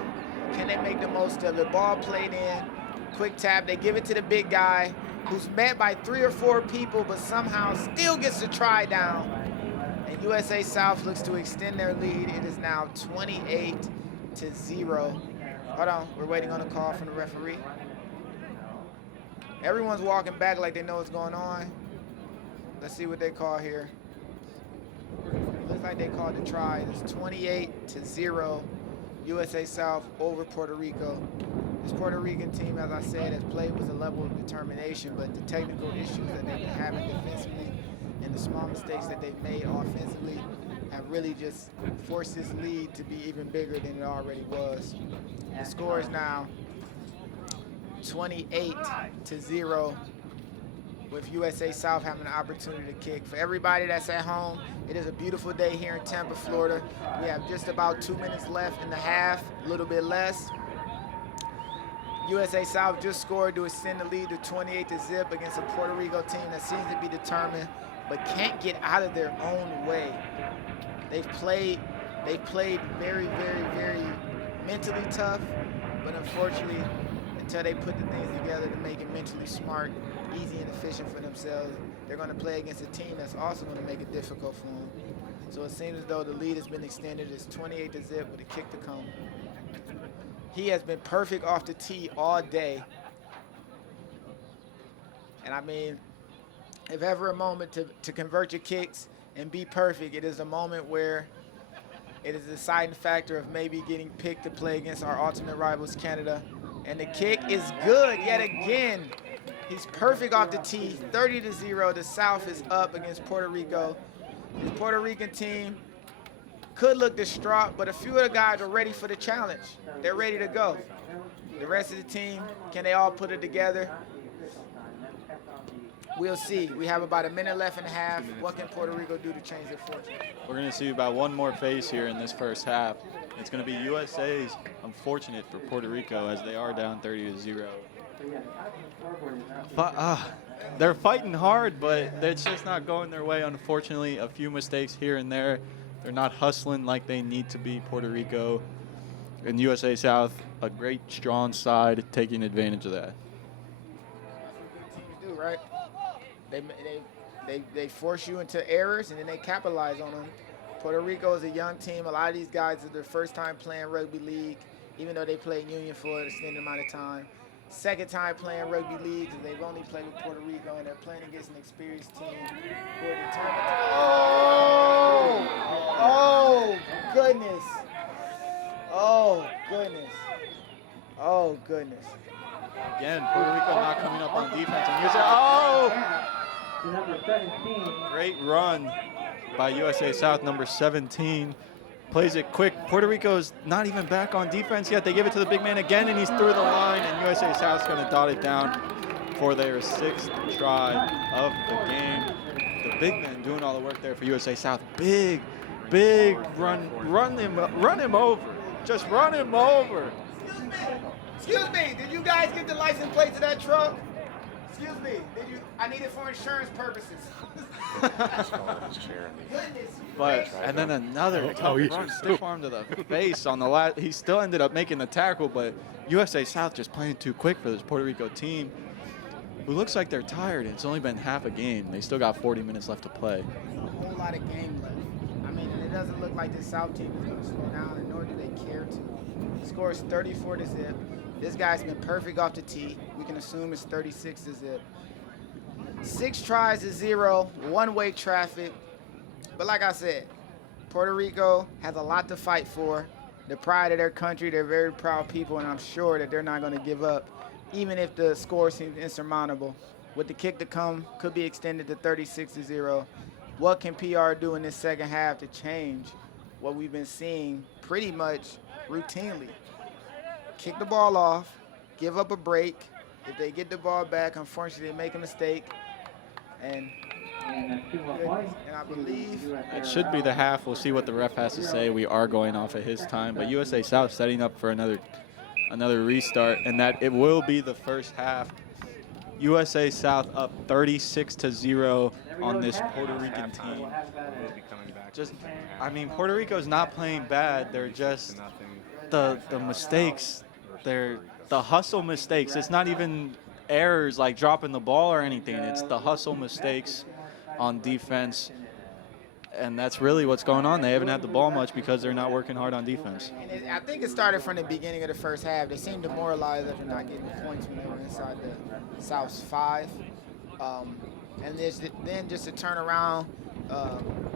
Can they make the most of it? Ball played in, quick tap. They give it to the big guy who's met by 3 or 4 people, but somehow still gets the try down. And USA South looks to extend their lead. It is now 28-0. Hold on, we're waiting on a call from the referee. Everyone's walking back like they know what's going on. Let's see what they call here. Looks like they called the try. It's 28-0. USA South over Puerto Rico. This Puerto Rican team, as I said, has played with a level of determination, but the technical issues that they've been having defensively and the small mistakes that they've made offensively have really just forced this lead to be even bigger than it already was. The score is now 28-0 with USA South having an opportunity to kick. For everybody that's at home, it is a beautiful day here in Tampa, Florida. We have just about 2 minutes left in the half, a little bit less. USA South just scored to extend the lead to 28-0 against a Puerto Rico team that seems to be determined but can't get out of their own way. They've played very, very, very mentally tough, but unfortunately, until they put the things together to make it mentally smart, easy and efficient for themselves, they're going to play against a team that's also going to make it difficult for them. So it seems as though the lead has been extended. It's 28-0 with a kick to come. He has been perfect off the tee all day. And I mean, if ever a moment to convert your kicks and be perfect, it is a moment where it is a deciding factor of maybe getting picked to play against our ultimate rivals, Canada. And the kick is good yet again. He's perfect off the tee, 30-0. The South is up against Puerto Rico. This Puerto Rican team could look distraught, but a few of the guys are ready for the challenge. They're ready to go. The rest of the team, can they all put it together? We'll see. We have about a minute left in the half. What can Puerto Rico do to change their fortune? We're going to see about one more face here in this first half. It's going to be USA's unfortunate for Puerto Rico as they are down 30-0. They're fighting hard, but it's just not going their way. Unfortunately, a few mistakes here and there. They're not hustling like they need to be, Puerto Rico. And USA South, a great, strong side, taking advantage of that. That's what good teams do, right? They force you into errors, and then they capitalize on them. Puerto Rico is a young team. A lot of these guys are their first time playing rugby league, even though they played union for an extended amount of time. Second time playing rugby league, and they've only played with Puerto Rico, and they're playing against an experienced team who are determined. Oh, goodness. Oh, goodness. Oh, goodness. Again, Puerto Rico not coming up on defense. And USA, Number 17. great run by USA South, number 17. Plays it quick. Puerto Rico's not even back on defense yet. They give it to the big man again, and he's through the line, and USA South's going to dot it down for their 6th try of the game. The big man doing all the work there for USA South. Big run. Run him over. Just run him over. Excuse me, did you guys get the license plate to that truck? Excuse me, I need it for insurance purposes. But, and then another stiff arm to the face on the last. He still ended up making the tackle, but USA South just playing too quick for this Puerto Rico team, who looks like they're tired. It's only been half a game. They still got 40 minutes left to play. There's a whole lot of game left. I mean, and it doesn't look like this South team is going to slow down, and nor do they care to. The score is 34-0. This guy's been perfect off the tee. We can assume it's 36-0. 6 tries to 0, one-way traffic. But like I said, Puerto Rico has a lot to fight for. The pride of their country, they're very proud people, and I'm sure that they're not going to give up, even if the score seems insurmountable. With the kick to come, could be extended to 36-0. What can PR do in this second half to change what we've been seeing pretty much routinely? Kick the ball off, give up a break. If they get the ball back, unfortunately, they make a mistake. And I believe It should be the half. We'll see what the ref has to say. We are going off at his time, but USA South setting up for another restart, and that it will be the first half. USA South up 36-0 on this Puerto Rican team. Puerto Rico's not playing bad. They're just the mistakes. They're the hustle mistakes. It's not even errors like dropping the ball or anything. It's the hustle mistakes on defense, and that's really what's going on. They haven't had the ball much because they're not working hard on defense. And I think it started from the beginning of the first half. They seemed demoralized after not getting points when they were inside the South's 5. And then just to turn around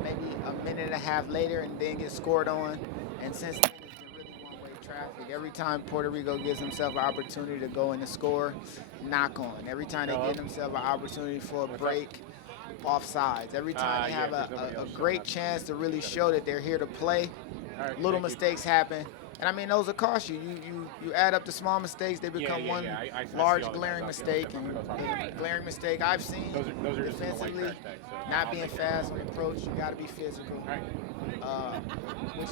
maybe a minute and a half later and then get scored on. And since then, it's been really one-way traffic. Every time Puerto Rico gives themselves an opportunity to go in and score, knock on. Every time they give themselves an opportunity for a break, offsides. Every time they have a great chance to really show that they're here to play, little mistakes happen. And those will cost you. You add up the small mistakes, they become one large glaring mistake. And the glaring mistake I've seen defensively, not being fast on the approach, you got to be physical. Which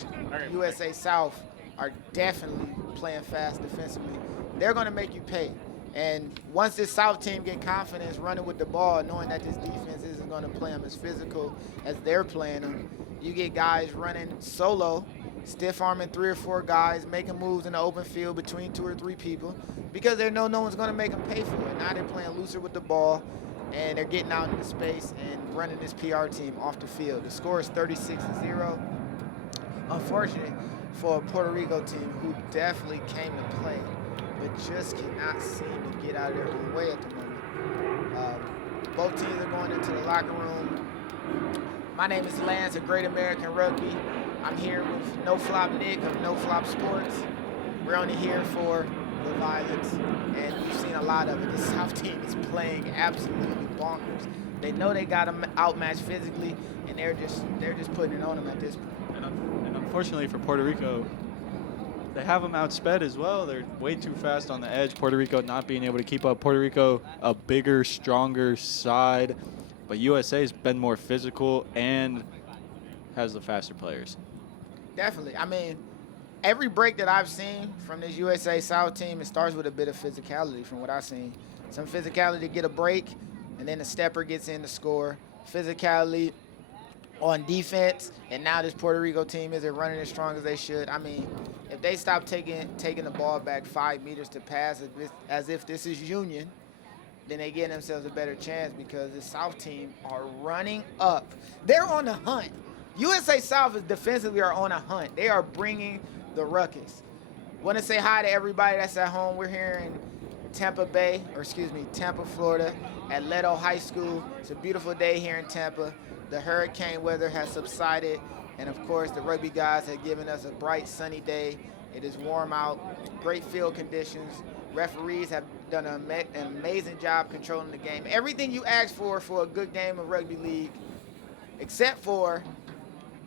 USA South are definitely playing fast defensively. They're going to make you pay. And once this South team get confidence running with the ball, knowing that this defense isn't going to play them as physical as they're playing them, you get guys running solo, stiff-arming 3 or 4 guys, making moves in the open field between 2 or 3 people because they know no one's going to make them pay for it. Now they're playing looser with the ball, and they're getting out into space and running this PR team off the field. The score is 36-0. Unfortunate for a Puerto Rico team who definitely came to play, but just cannot seem to get out of their own way at the moment. Both teams are going into the locker room. My name is Lance of Great American Rugby. I'm here with No Flop Nick of No Flop Sports. We're only here for the violence, and we've seen a lot of it. The South team is playing absolutely bonkers. They know they got them outmatched physically, and they're just putting it on them at this point. And unfortunately for Puerto Rico, they have them outsped as well. They're way too fast on the edge. Puerto Rico not being able to keep up. Puerto Rico, a bigger, stronger side. But USA's been more physical and has the faster players. Definitely. Every break that I've seen from this USA South team, it starts with a bit of physicality from what I've seen. Some physicality to get a break, and then the stepper gets in to score. Physicality on defense, and now this Puerto Rico team isn't running as strong as they should. If they stop taking the ball back 5 meters to pass as if this is Union, then they give themselves a better chance because the South team are running up. They're on the hunt. USA South is defensively are on a hunt. They are bringing the ruckus. Want to say hi to everybody that's at home. We're here in Tampa, Florida at Leto High School. It's a beautiful day here in Tampa. The hurricane weather has subsided, and of course the rugby guys have given us a bright sunny day. It is warm out, great field conditions. Referees have done an amazing job controlling the game. Everything you ask for a good game of rugby league, except for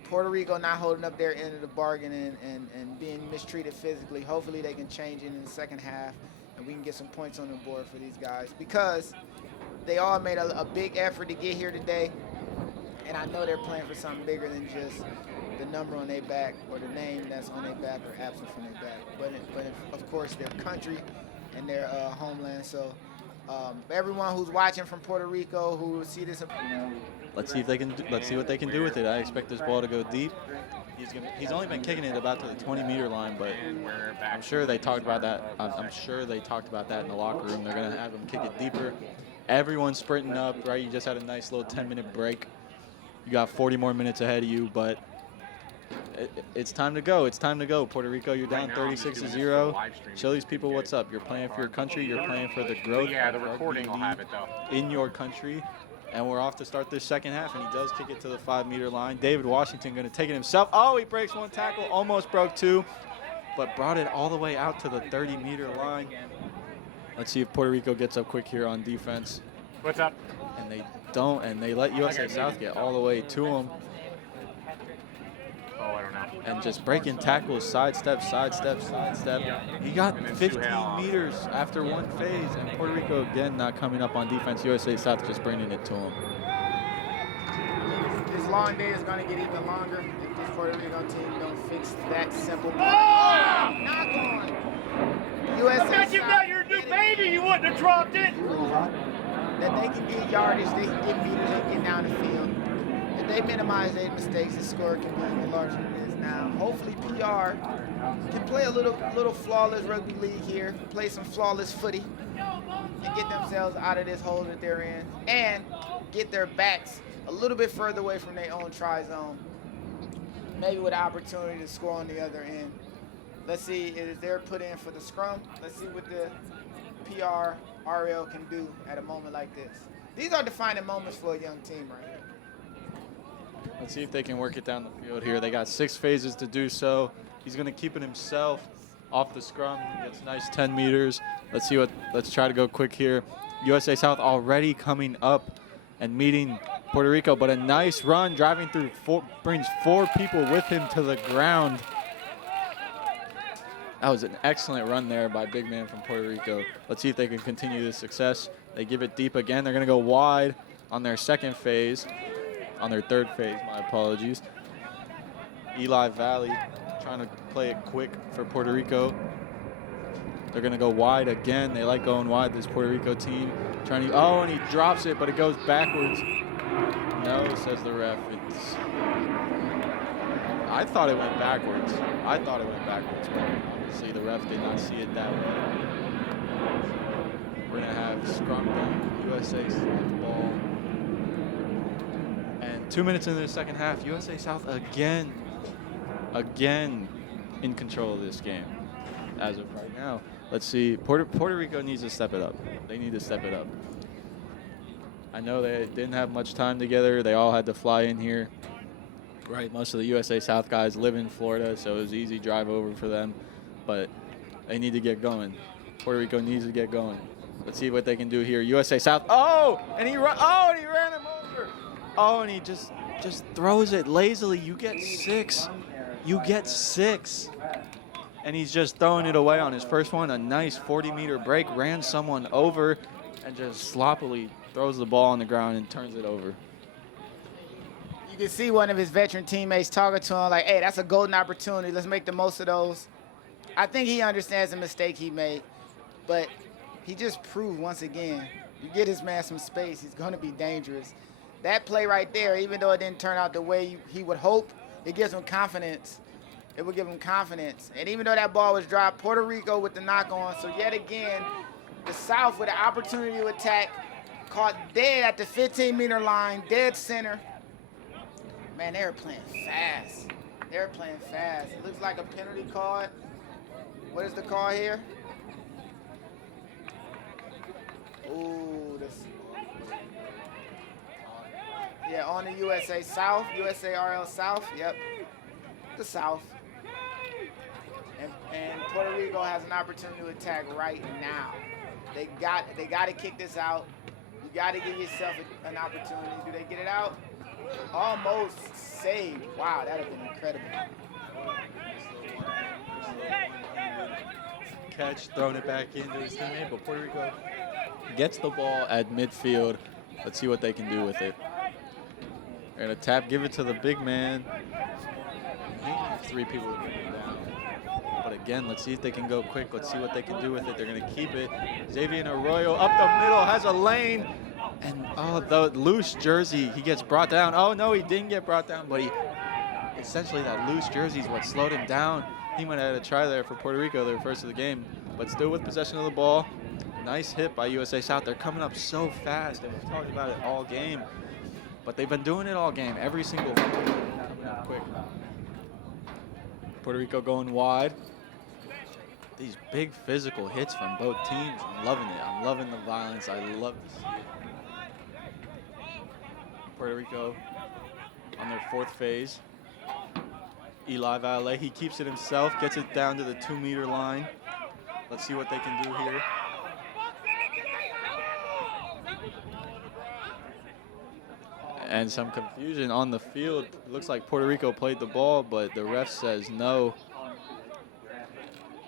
Puerto Rico not holding up their end of the bargain and being mistreated physically. Hopefully they can change it in the second half and we can get some points on the board for these guys because they all made a big effort to get here today. And I know they're playing for something bigger than just the number on their back or the name that's on their back or absent from their back. But of course, their country and their homeland. So everyone who's watching from Puerto Rico who will see this, Let's see what they can do with it. I expect this ball to go deep. He's only been kicking it about to the 20-meter line, but I'm sure they talked about that. I'm sure they talked about that in the locker room. They're gonna have him kick it deeper. Everyone's sprinting up, right? You just had a nice little 10-minute break. You got 40 more minutes ahead of you, but it's time to go. It's time to go. Puerto Rico, you're down 36-0. Show these people what's up. You're playing for your country. You're playing for the growth Yeah, the recording will have it, though. in your country. And we're off to start this second half, and he does kick it to the 5-meter line. David Washington going to take it himself. Oh, he breaks one tackle, almost broke two, but brought it all the way out to the 30-meter line. Let's see if Puerto Rico gets up quick here on defense. What's up? And they don't, and they let USA South get all the way to him. Oh, I don't know. And just breaking tackles, sidestep, sidestep, sidestep. He got 15 meters after one phase, and Puerto Rico again not coming up on defense. USA South just bringing it to him. This long day is going to get even longer if this Puerto Rico team don't fix that simple. Knock on. USA You got your new baby, you wouldn't have dropped it. That they can get yardage, they can get meters, they can get down the field. If they minimize their mistakes, the score can be even larger than it is now. Hopefully PR can play a little flawless rugby league here, play some flawless footy, and get themselves out of this hole that they're in, and get their backs a little bit further away from their own try zone, maybe with an opportunity to score on the other end. Let's see, is they're put in for the scrum. Let's see what the PR RL can do at a moment like this. These are defining moments for a young team right here. Let's see if they can work it down the field here. They got 6 phases to do so. He's going to keep it himself off the scrum. He gets nice 10 meters. Let's try to go quick here. USA South already coming up and meeting Puerto Rico, but a nice run driving through, brings 4 people with him to the ground. That was an excellent run there by big man from Puerto Rico. Let's see if they can continue this success. They give it deep again. They're going to go wide on their second phase, on their third phase, my apologies. Eli Valley trying to play it quick for Puerto Rico. They're going to go wide again. They like going wide, this Puerto Rico team. Oh, and he drops it, but it goes backwards. No, says the ref. I thought it went backwards. But obviously the ref did not see it that way. We're going to have scrum down, USA South ball. And 2 minutes into the second half, USA South again in control of this game as of right now. Let's see, Puerto Rico needs to step it up. They need to step it up. I know they didn't have much time together. They all had to fly in here. Right, most of the USA South guys live in Florida, so it was easy drive over for them. But they need to get going. Puerto Rico needs to get going. Let's see what they can do here. USA South. Oh, and he ran him over. Oh, and he just throws it lazily. You get 6. And he's just throwing it away on his first one. A nice 40-meter break, ran someone over, and just sloppily throws the ball on the ground and turns it over. You can see one of his veteran teammates talking to him like, hey, that's a golden opportunity. Let's make the most of those. I think he understands the mistake he made, but he just proved once again, you get this man some space, he's going to be dangerous. That play right there, even though it didn't turn out the way he would hope, it gives him confidence. It would give him confidence. And even though that ball was dropped, Puerto Rico with the knock on. So yet again, the South with an opportunity to attack, caught dead at the 15-meter line, dead center. Man, they were playing fast. It looks like a penalty card. What is the call here? Ooh, yeah, on the USA South, USARL South. Yep, the South. And Puerto Rico has an opportunity to attack right now. They got to kick this out. You got to give yourself an opportunity. Do they get it out? Almost saved. Wow, that would have been incredible. Catch, throwing it back into his teammate, but Puerto Rico gets the ball at midfield. Let's see what they can do with it. They're going to tap, give it to the big man. I think 3 people are going down. But again, let's see if they can go quick. Let's see what they can do with it. They're going to keep it. Xavier Arroyo up the middle, has a lane. And, the loose jersey, he gets brought down. Oh, no, he didn't get brought down, but essentially that loose jersey is what slowed him down. He might have had a try there for Puerto Rico, their first of the game, but still with possession of the ball. Nice hit by USA South. They're coming up so fast, and we've talked about it all game, but they've been doing it all game, every single one. Coming up quick. Puerto Rico going wide. These big physical hits from both teams. I'm loving it. I'm loving the violence. I love to see it. Puerto Rico on their 4th phase. Eli Valet, he keeps it himself, gets it down to the 2-meter line. Let's see what they can do here. And some confusion on the field. It looks like Puerto Rico played the ball, but the ref says no.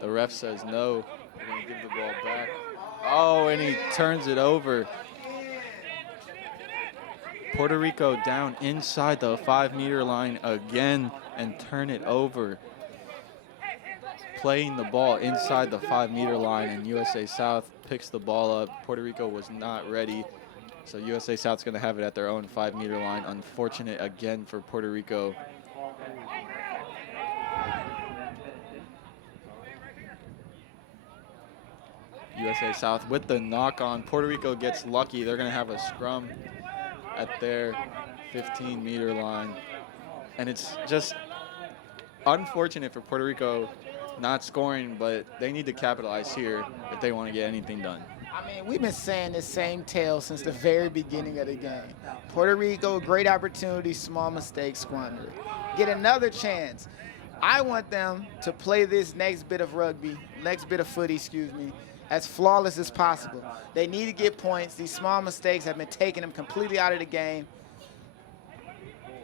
The ref says no. They're going to give the ball back. Oh, and he turns it over. Puerto Rico down inside the 5-meter line again and turn it over. Playing the ball inside the 5-meter line, and USA South picks the ball up. Puerto Rico was not ready, so USA South's going to have it at their own 5-meter line. Unfortunate again for Puerto Rico. USA South with the knock on. Puerto Rico gets lucky. They're going to have a scrum at their 15-meter line. And it's just unfortunate for Puerto Rico not scoring, but they need to capitalize here if they want to get anything done. I mean, we've been saying this same tale since the very beginning of the game. Puerto Rico, great opportunity, small mistake, squandered. Get another chance. I want them to play this next bit of footy, as flawless as possible. They need to get points. These small mistakes have been taking them completely out of the game.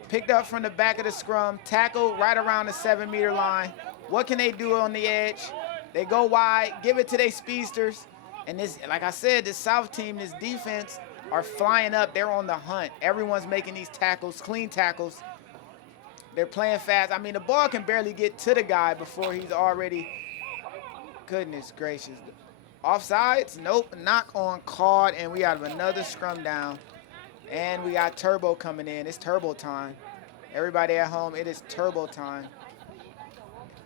Picked up from the back of the scrum, tackled right around the 7-meter line. What can they do on the edge? They go wide, give it to their speedsters. And this, like I said, this South team, this defense are flying up. They're on the hunt. Everyone's making these tackles, clean tackles. They're playing fast. I mean, the ball can barely get to the guy before he's already, goodness gracious. Offsides? Nope. Knock on called, and we have another scrum down. And we got Turbo coming in. It's turbo time. Everybody at home, it is turbo time.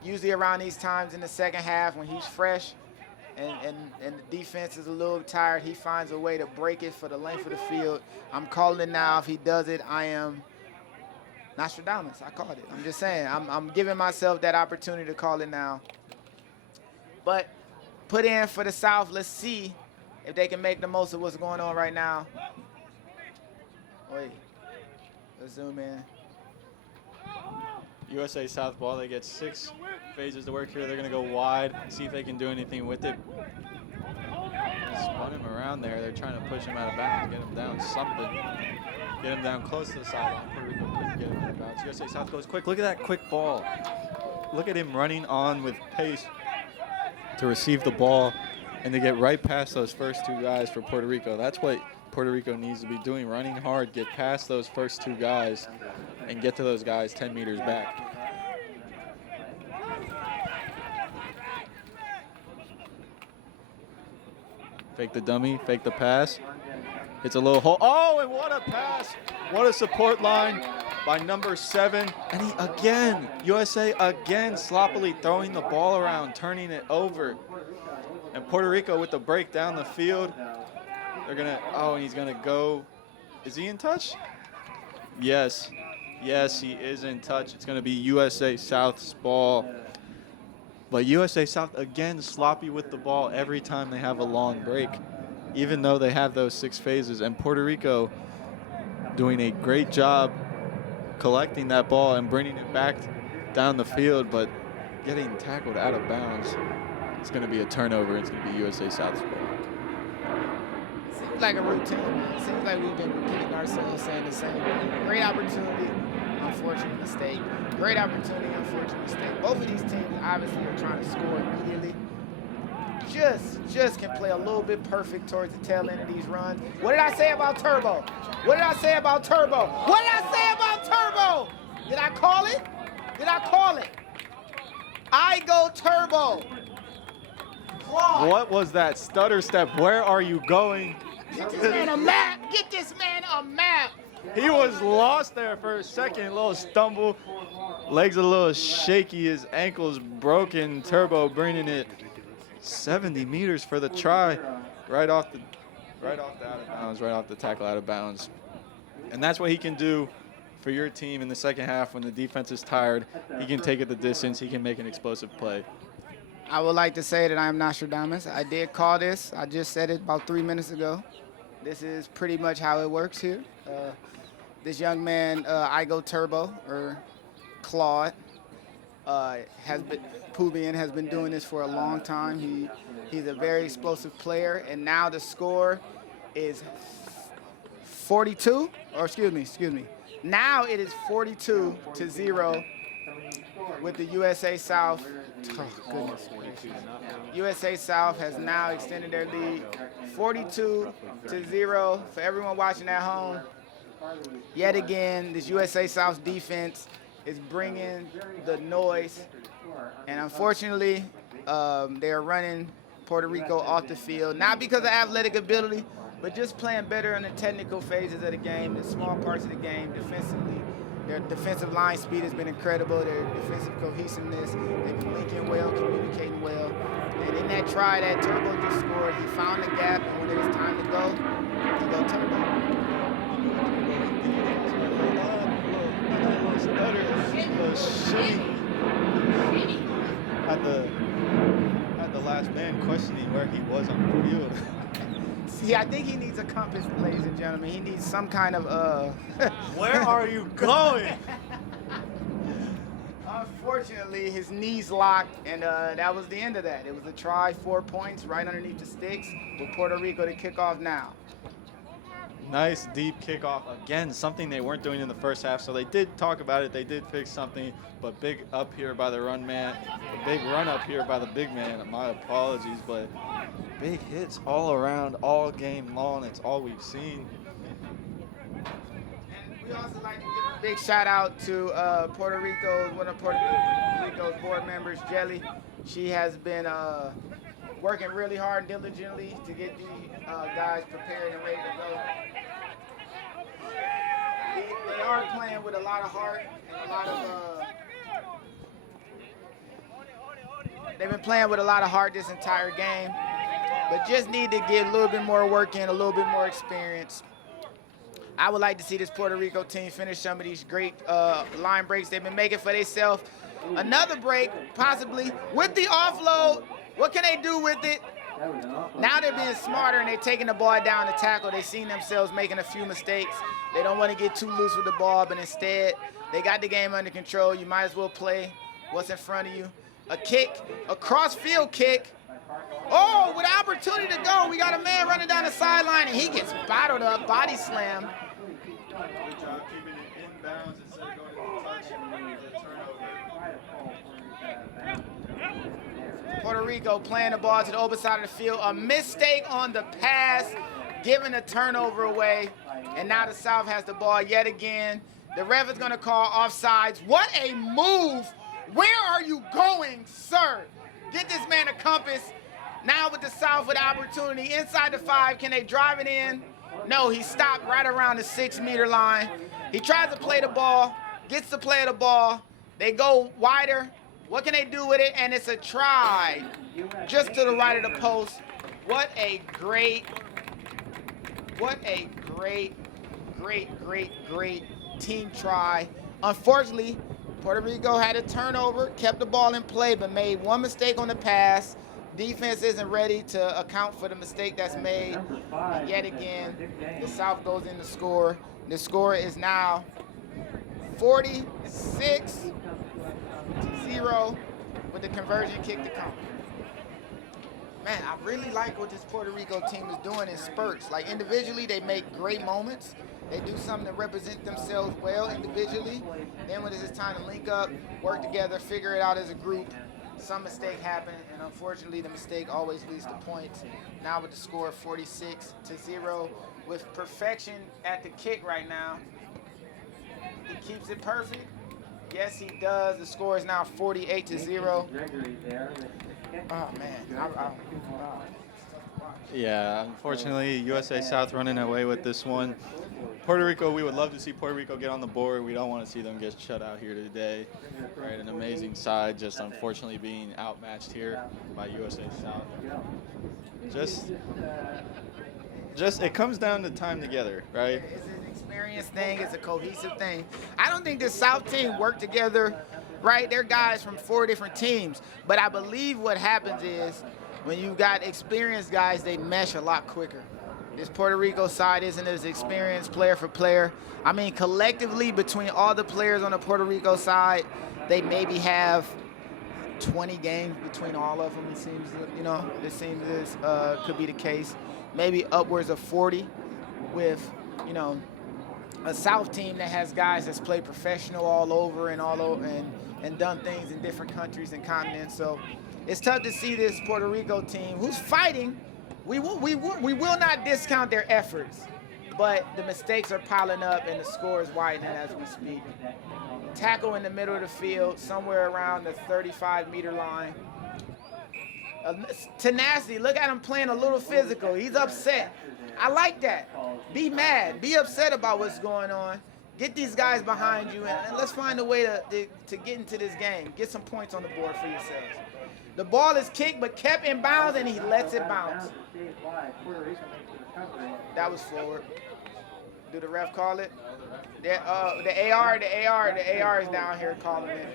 Usually around these times in the second half when he's fresh and the defense is a little tired, he finds a way to break it for the length of the field. I'm calling it now. If he does it, I am Nostradamus. I called it. I'm just saying. I'm giving myself that opportunity to call it now. But put in for the South. Let's see if they can make the most of what's going on right now. Wait. Let's zoom in. USA South ball, they get 6 phases to work here. They're going to go wide, see if they can do anything with it. Spun him around there. They're trying to push him out of bounds, get him down something. Get him down close to the sideline. Puerto Rico couldn't get him out of bounds. USA South goes quick. Look at that quick ball. Look at him running on with pace to receive the ball and to get right past those first 2 guys for Puerto Rico. That's what Puerto Rico needs to be doing, running hard, get past those first 2 guys and get to those guys 10 meters back. Fake the dummy, fake the pass. It's a little hole. Oh, and what a pass. What a support line by number 7. And he again, USA again sloppily throwing the ball around, turning it over. And Puerto Rico with the break down the field. They're going to, oh, and he's going to go. Is he in touch? Yes. Yes, he is in touch. It's going to be USA South's ball. But USA South, again, sloppy with the ball every time they have a long break, even though they have those 6 phases. And Puerto Rico doing a great job collecting that ball and bringing it back down the field, but getting tackled out of bounds. It's going to be a turnover. It's going to be USA South's ball. Seems like a routine. It seems like we've been repeating ourselves saying the same thing. Great opportunity, unfortunate mistake. Great opportunity, unfortunate mistake. Both of these teams obviously are trying to score immediately. Just can play a little bit perfect towards the tail end of these runs. What did I say about Turbo? What did I say about Turbo? What did I say about Turbo? Did I call it? Did I call it? I go Turbo. Fraud. What was that stutter step? Where are you going? Get this man a map. Get this man a map. He was lost there for a second, a little stumble. Legs a little shaky, his ankle's broken. Turbo bringing it 70 meters for the try. Right off the out of bounds, right off the tackle out of bounds. And that's what he can do for your team in the second half when the defense is tired. He can take it the distance. He can make an explosive play. I would like to say that I am Nostradamus. I did call this. I just said it about 3 minutes ago. This is pretty much how it works here. This young man, Igo Turbo, or Claude, Pubian has been doing this for a long time. He's a very explosive player, and now the score is 42, or excuse me. Now it is 42-0 with the USA South. Oh, goodness gracious. USA South has now extended their lead 42-0 for everyone watching at home. Yet again, this USA South defense is bringing the noise, and unfortunately, they are running Puerto Rico off the field, not because of athletic ability, but just playing better in the technical phases of the game, the small parts of the game, defensively. Their defensive line speed has been incredible. Their defensive cohesiveness, they've been linking well, communicating well. And in that try that Turbo just scored, he found the gap, and when it was time to go, he go Turbo. At the last man questioning where he was on the field. See, I think he needs a compass, ladies and gentlemen. He needs some kind of Where are you going? Unfortunately, his knees locked, and that was the end of that. It was a try, 4 points, right underneath the sticks, with Puerto Rico to kick off now. Nice deep kickoff. Again, something they weren't doing in the first half, so they did talk about it. They did fix something, but big up here by the run man. A big run up here by the big man. My apologies, but big hits all around, all game long. It's all we've seen. We also like to give a big shout out to Puerto Rico's, one of Puerto Rico's board members, Jelly. She has been working really hard and diligently to get these guys prepared and ready to go. They are playing with a lot of heart and a lot of they've been playing with a lot of heart this entire game, but just need to get a little bit more work in, a little bit more experience. I would like to see this Puerto Rico team finish some of these great line breaks they've been making for themselves. Another break, possibly, with the offload. What can they do with it? Now they're being smarter and they're taking the ball down to tackle. They've seen themselves making a few mistakes. They don't want to get too loose with the ball, but instead, they got the game under control. You might as well play what's in front of you. A kick, a cross-field kick. Oh, with the opportunity to go, we got a man running down the sideline, and he gets bottled up, body slammed. Good job keeping it in bounds instead of going to the touch and the turnover. Puerto Rico playing the ball to the open side of the field. A mistake on the pass, giving a turnover away. And now the South has the ball yet again. The ref is going to call offsides. What a move. Where are you going, sir? Get this man a compass. Now with the South with the opportunity inside the 5. Can they drive it in? No, he stopped right around the 6-meter line. He tries to play the ball, gets to play the ball. They go wider. What can they do with it? And it's a try just to the right of the post. What a great team try. Unfortunately, Puerto Rico had a turnover, kept the ball in play, but made one mistake on the pass. Defense isn't ready to account for the mistake that's made. And yet again, the South goes in to score. The score is now 46-0 with the conversion kick to come. Man, I really like what this Puerto Rico team is doing in spurts. Like individually, they make great moments. They do something to represent themselves well individually. Then when it's time to link up, work together, figure it out as a group, some mistake happened, and unfortunately the mistake always leads to points. Now with the score 46-0, with perfection at the kick right now. He keeps it perfect. Yes, he does. The score is now 48-0. Oh, man. Yeah, unfortunately, USA South running away with this one. Puerto Rico, we would love to see Puerto Rico get on the board. We don't want to see them get shut out here today. Right, an amazing side, just unfortunately being outmatched here by USA South. Just it comes down to time together, right? It's an experience thing. It's a cohesive thing. I don't think this South team worked together, right? They're guys from 4 different teams. But I believe what happens is when you've got experienced guys, they mesh a lot quicker. This Puerto Rico side isn't as experienced player for player. I mean, collectively, between all the players on the Puerto Rico side, they maybe have 20 games between all of them, it seems, it seems this could be the case. Maybe upwards of 40 with, a South team that has guys that's played professional all over and done things in different countries and continents. So it's tough to see this Puerto Rico team who's fighting. We will not discount their efforts, but the mistakes are piling up and the score is widening as we speak. Tackle in the middle of the field, somewhere around the 35-meter line. Tenacity, look at him playing a little physical. He's upset. I like that. Be mad. Be upset about what's going on. Get these guys behind you, and let's find a way to get into this game. Get some points on the board for yourselves. The ball is kicked but kept in bounds, and he lets it bounce. That was forward. Did the ref call it? The AR is down here calling it.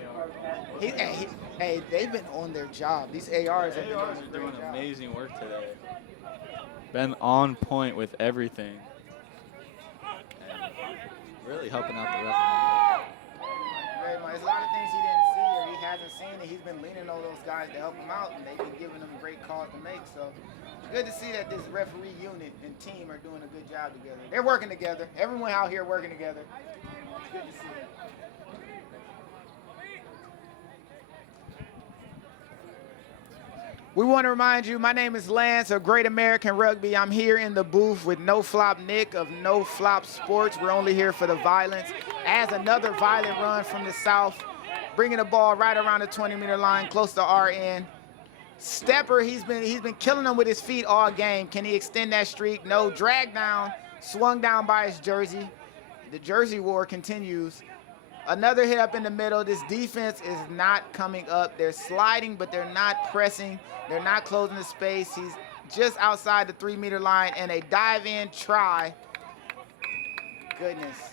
Hey, they've been on their job. These ARs have been doing amazing work today. Been on point with everything. And really helping out the ref. Very much. There's a lot of things he didn't see or he hasn't seen, and he's been leaning on those guys to help him out, and they've been giving him great calls to make. So it's good to see that this referee unit and team are doing a good job together. They're working together. Everyone out here working together. It's good to see. We want to remind you, my name is Lance of Great American Rugby. I'm here in the booth with No Flop Nick of No Flop Sports. We're only here for the violence. As another violent run from the south, bringing the ball right around the 20-meter line, close to our end. Stepper, he's been killing them with his feet all game. Can he extend that streak? No. Drag down, swung down by his jersey. The jersey war continues. Another hit up in the middle. This defense is not coming up. They're sliding, but they're not pressing. They're not closing the space. He's just outside the 3-meter line, and a dive-in try. Goodness,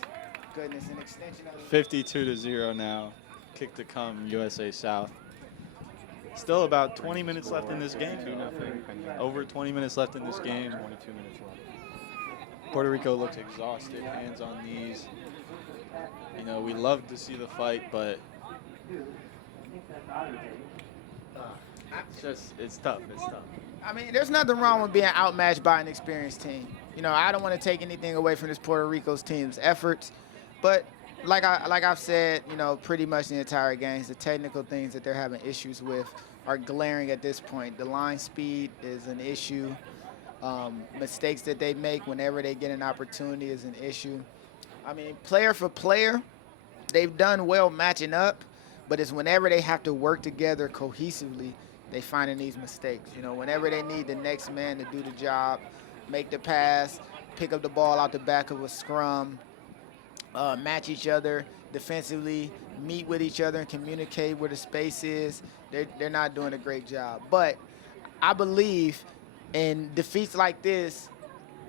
an extension of 52-0 now. Kick to come, USA South. Still about 20 minutes left in this game. Over 20 minutes left in this game. 22 minutes left. Puerto Rico looks exhausted, hands on knees. We love to see the fight, but it's tough. I mean, there's nothing wrong with being outmatched by an experienced team. I don't want to take anything away from this Puerto Rico's team's efforts, but like I've said, pretty much the entire games, the technical things that they're having issues with are glaring at this point. The line speed is an issue. Mistakes that they make whenever they get an opportunity is an issue. I mean, player for player, they've done well matching up, but it's whenever they have to work together cohesively, they finding these mistakes. Whenever they need the next man to do the job, make the pass, pick up the ball out the back of a scrum, match each other defensively, meet with each other and communicate where the space is, they're not doing a great job. But I believe in defeats like this,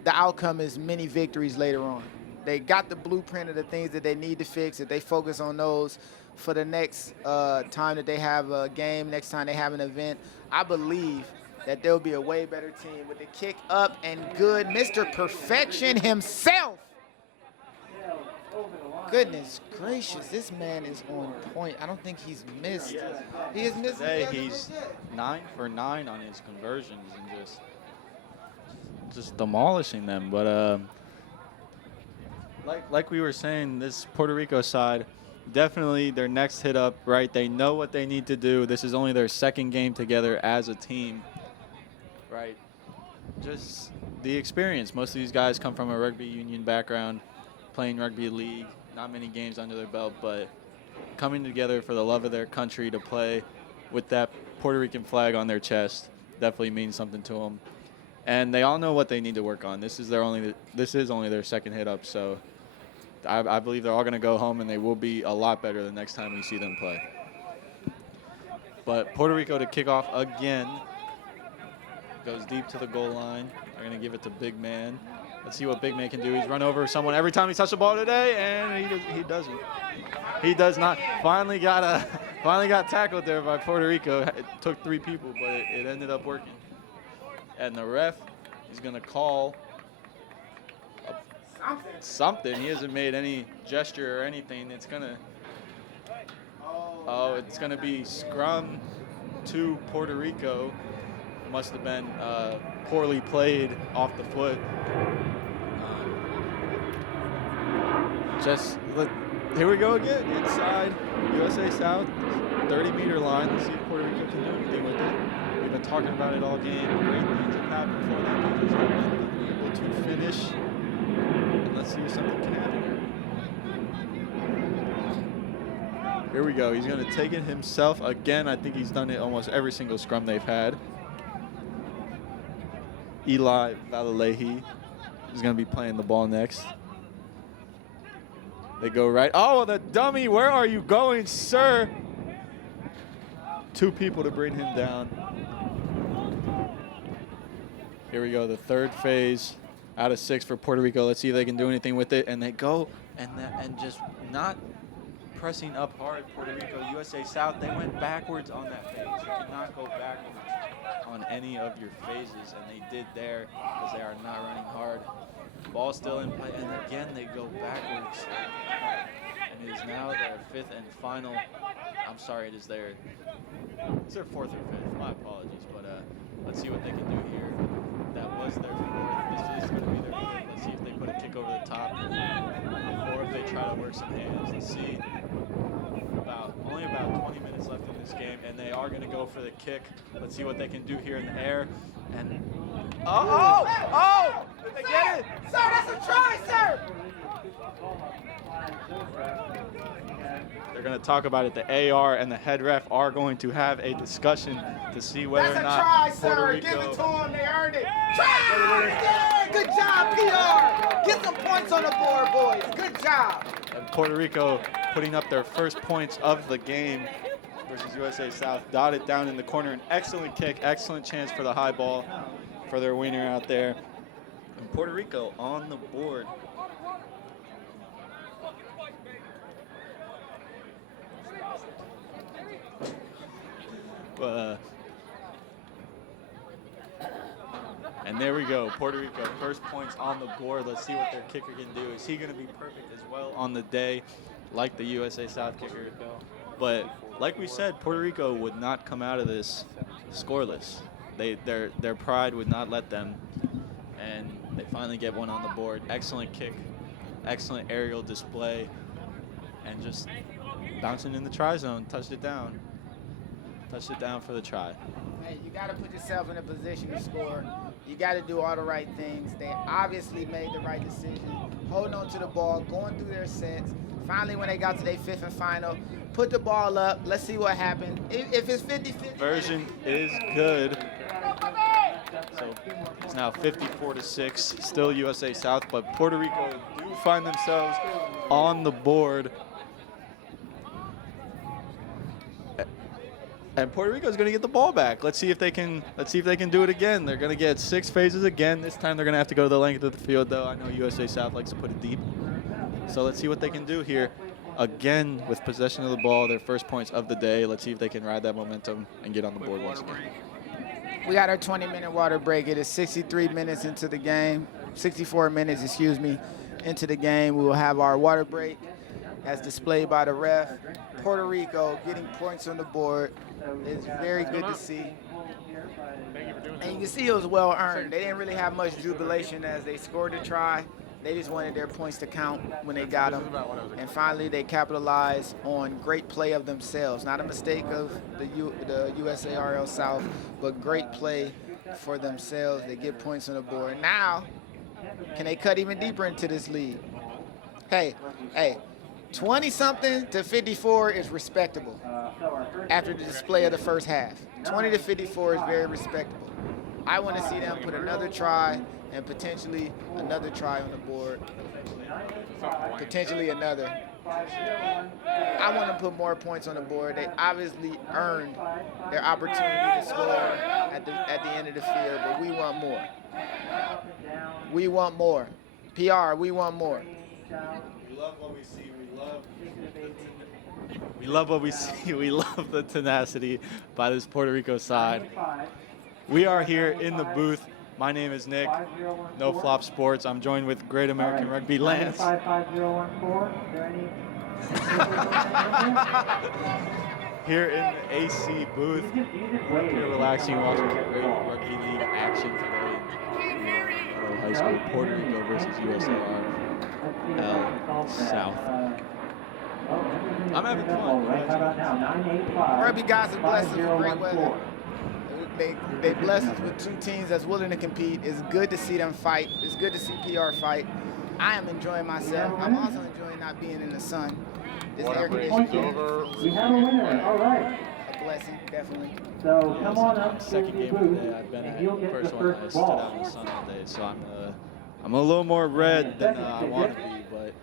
the outcome is many victories later on. They got the blueprint of the things that they need to fix. If they focus on those for the next time that they have a game, next time they have an event, I believe that there'll be a way better team with the kick up and good. Mr. Perfection himself. Goodness gracious, this man is on point. I don't think he's missed. He has missed. Today he's 9 for 9 on his conversions and just demolishing them. But like we were saying, this Puerto Rico side, definitely their next hit up, right? They know what they need to do. This is only their second game together as a team, right? Just the experience. Most of these guys come from a rugby union background, playing rugby league, not many games under their belt, but coming together for the love of their country to play with that Puerto Rican flag on their chest definitely means something to them. And they all know what they need to work on. This is only their second hit up, so I believe they're all going to go home and they will be a lot better the next time we see them play. But Puerto Rico to kick off again. Goes deep to the goal line. They're going to give it to Big Man. Let's see what Big Man can do. He's run over someone every time he touched the ball today, and he doesn't. He does not. Finally got tackled there by Puerto Rico. It took 3 people, but it ended up working. And the ref is going to call something. He hasn't made any gesture or anything. It's gonna be scrum to Puerto Rico. Must have been poorly played off the foot. Here we go again, inside USA South, 30-meter line. Let's see if Puerto Rico can do anything with it. We've been talking about it all game. Great things have happened for them. They just haven't been able to finish. And let's see if something can happen here. Here we go. He's going to take it himself again. I think he's done it almost every single scrum they've had. Eli Valalehi is going to be playing the ball next. They go right. Oh, the dummy. Where are you going, sir? 2 people to bring him down. Here we go. The third phase out of 6 for Puerto Rico. Let's see if they can do anything with it. And they go and just not pressing up hard. Puerto Rico, USA South. They went backwards on that phase. You cannot go backwards on any of your phases. And they did there because they are not running hard. Ball still in play, and again they go backwards. And it is now their 5th and final. I'm sorry, it's their 4th or 5th. My apologies, but let's see what they can do here. That was their 4th. This is going to be their 5th. Let's see if they put a kick over the top, or if they try to work some hands. Let's see. Only about 20 minutes left in this game, and they are going to go for the kick. Let's see what they can do here in the air. And oh! Did they get it? Sir, that's a try, sir! They're going to talk about it. The AR and the head ref are going to have a discussion to see whether That's or not a try, Puerto sir. Rico. Give it to them. They earned it. Try! Yeah, good job, PR. Get some points on the board, boys. Good job. And Puerto Rico putting up their first points of the game versus USA South. Dotted down in the corner. An excellent kick. Excellent chance for the high ball for their winner out there. And Puerto Rico on the board. And there we go, Puerto Rico, first points on the board. Let's see what their kicker can do. Is he going to be perfect as well on the day, like the USA South kicker? But like we said, Puerto Rico would not come out of this scoreless. Their pride would not let them, and they finally get one on the board. Excellent kick, excellent aerial display, and just bouncing in the try zone, touched it down. Touched it down for the try. Hey, you got to put yourself in a position to score. You got to do all the right things. They obviously made the right decision, holding on to the ball, going through their sets. Finally, when they got to their 5th and final, put the ball up. Let's see what happened. If it's 50-50. Version is good. So it's now 54-6, still USA South, but Puerto Rico do find themselves on the board. And Puerto Rico is going to get the ball back. Let's see if they can do it again. They're going to get 6 phases again. This time they're going to have to go to the length of the field, though. I know USA South likes to put it deep. So let's see what they can do here. Again, with possession of the ball, their first points of the day. Let's see if they can ride that momentum and get on the board once again. We got our 20-minute water break. It is 63 minutes into the game, 64 minutes, excuse me, into the game. We will have our water break as displayed by the ref. Puerto Rico getting points on the board. It's very good to see. And you can see it was well earned. They didn't really have much jubilation as they scored the try. They just wanted their points to count when they got them. And finally, they capitalized on great play of themselves. Not a mistake of the USARL South, but great play for themselves. They get points on the board. Now, can they cut even deeper into this lead? Hey, 20-something to 54 is respectable after the display of the first half. 20 to 54 is very respectable. I want to see them put another try and potentially another try on the board. Potentially another. I want to put more points on the board. They obviously earned their opportunity to score at the end of the field, but we want more. We want more. PR, we want more. We love what we see. We love what we see. We love the tenacity by this Puerto Rico side. We are here in the booth My name is Nick. No Flop Sports. I'm joined with Great American Rugby Lance. 55014. Is there any? Here in the AC booth, here relaxing, watching some great rugby league action today. High school, Puerto Rico versus USARL South. I'm having fun. Rugby guys are blessed with great weather. They bless us with two teams that's willing to compete. It's good to see them fight. It's good to see PR fight. I am enjoying myself. I'm also enjoying not being in the sun. This air conditioning We have a winner. All right. a blessing, definitely. So come on up to the Second game of booth, the day I've been and at. you'll get the First one I first stood out ball. in the sun all day, so I'm a little more red than I want to be, but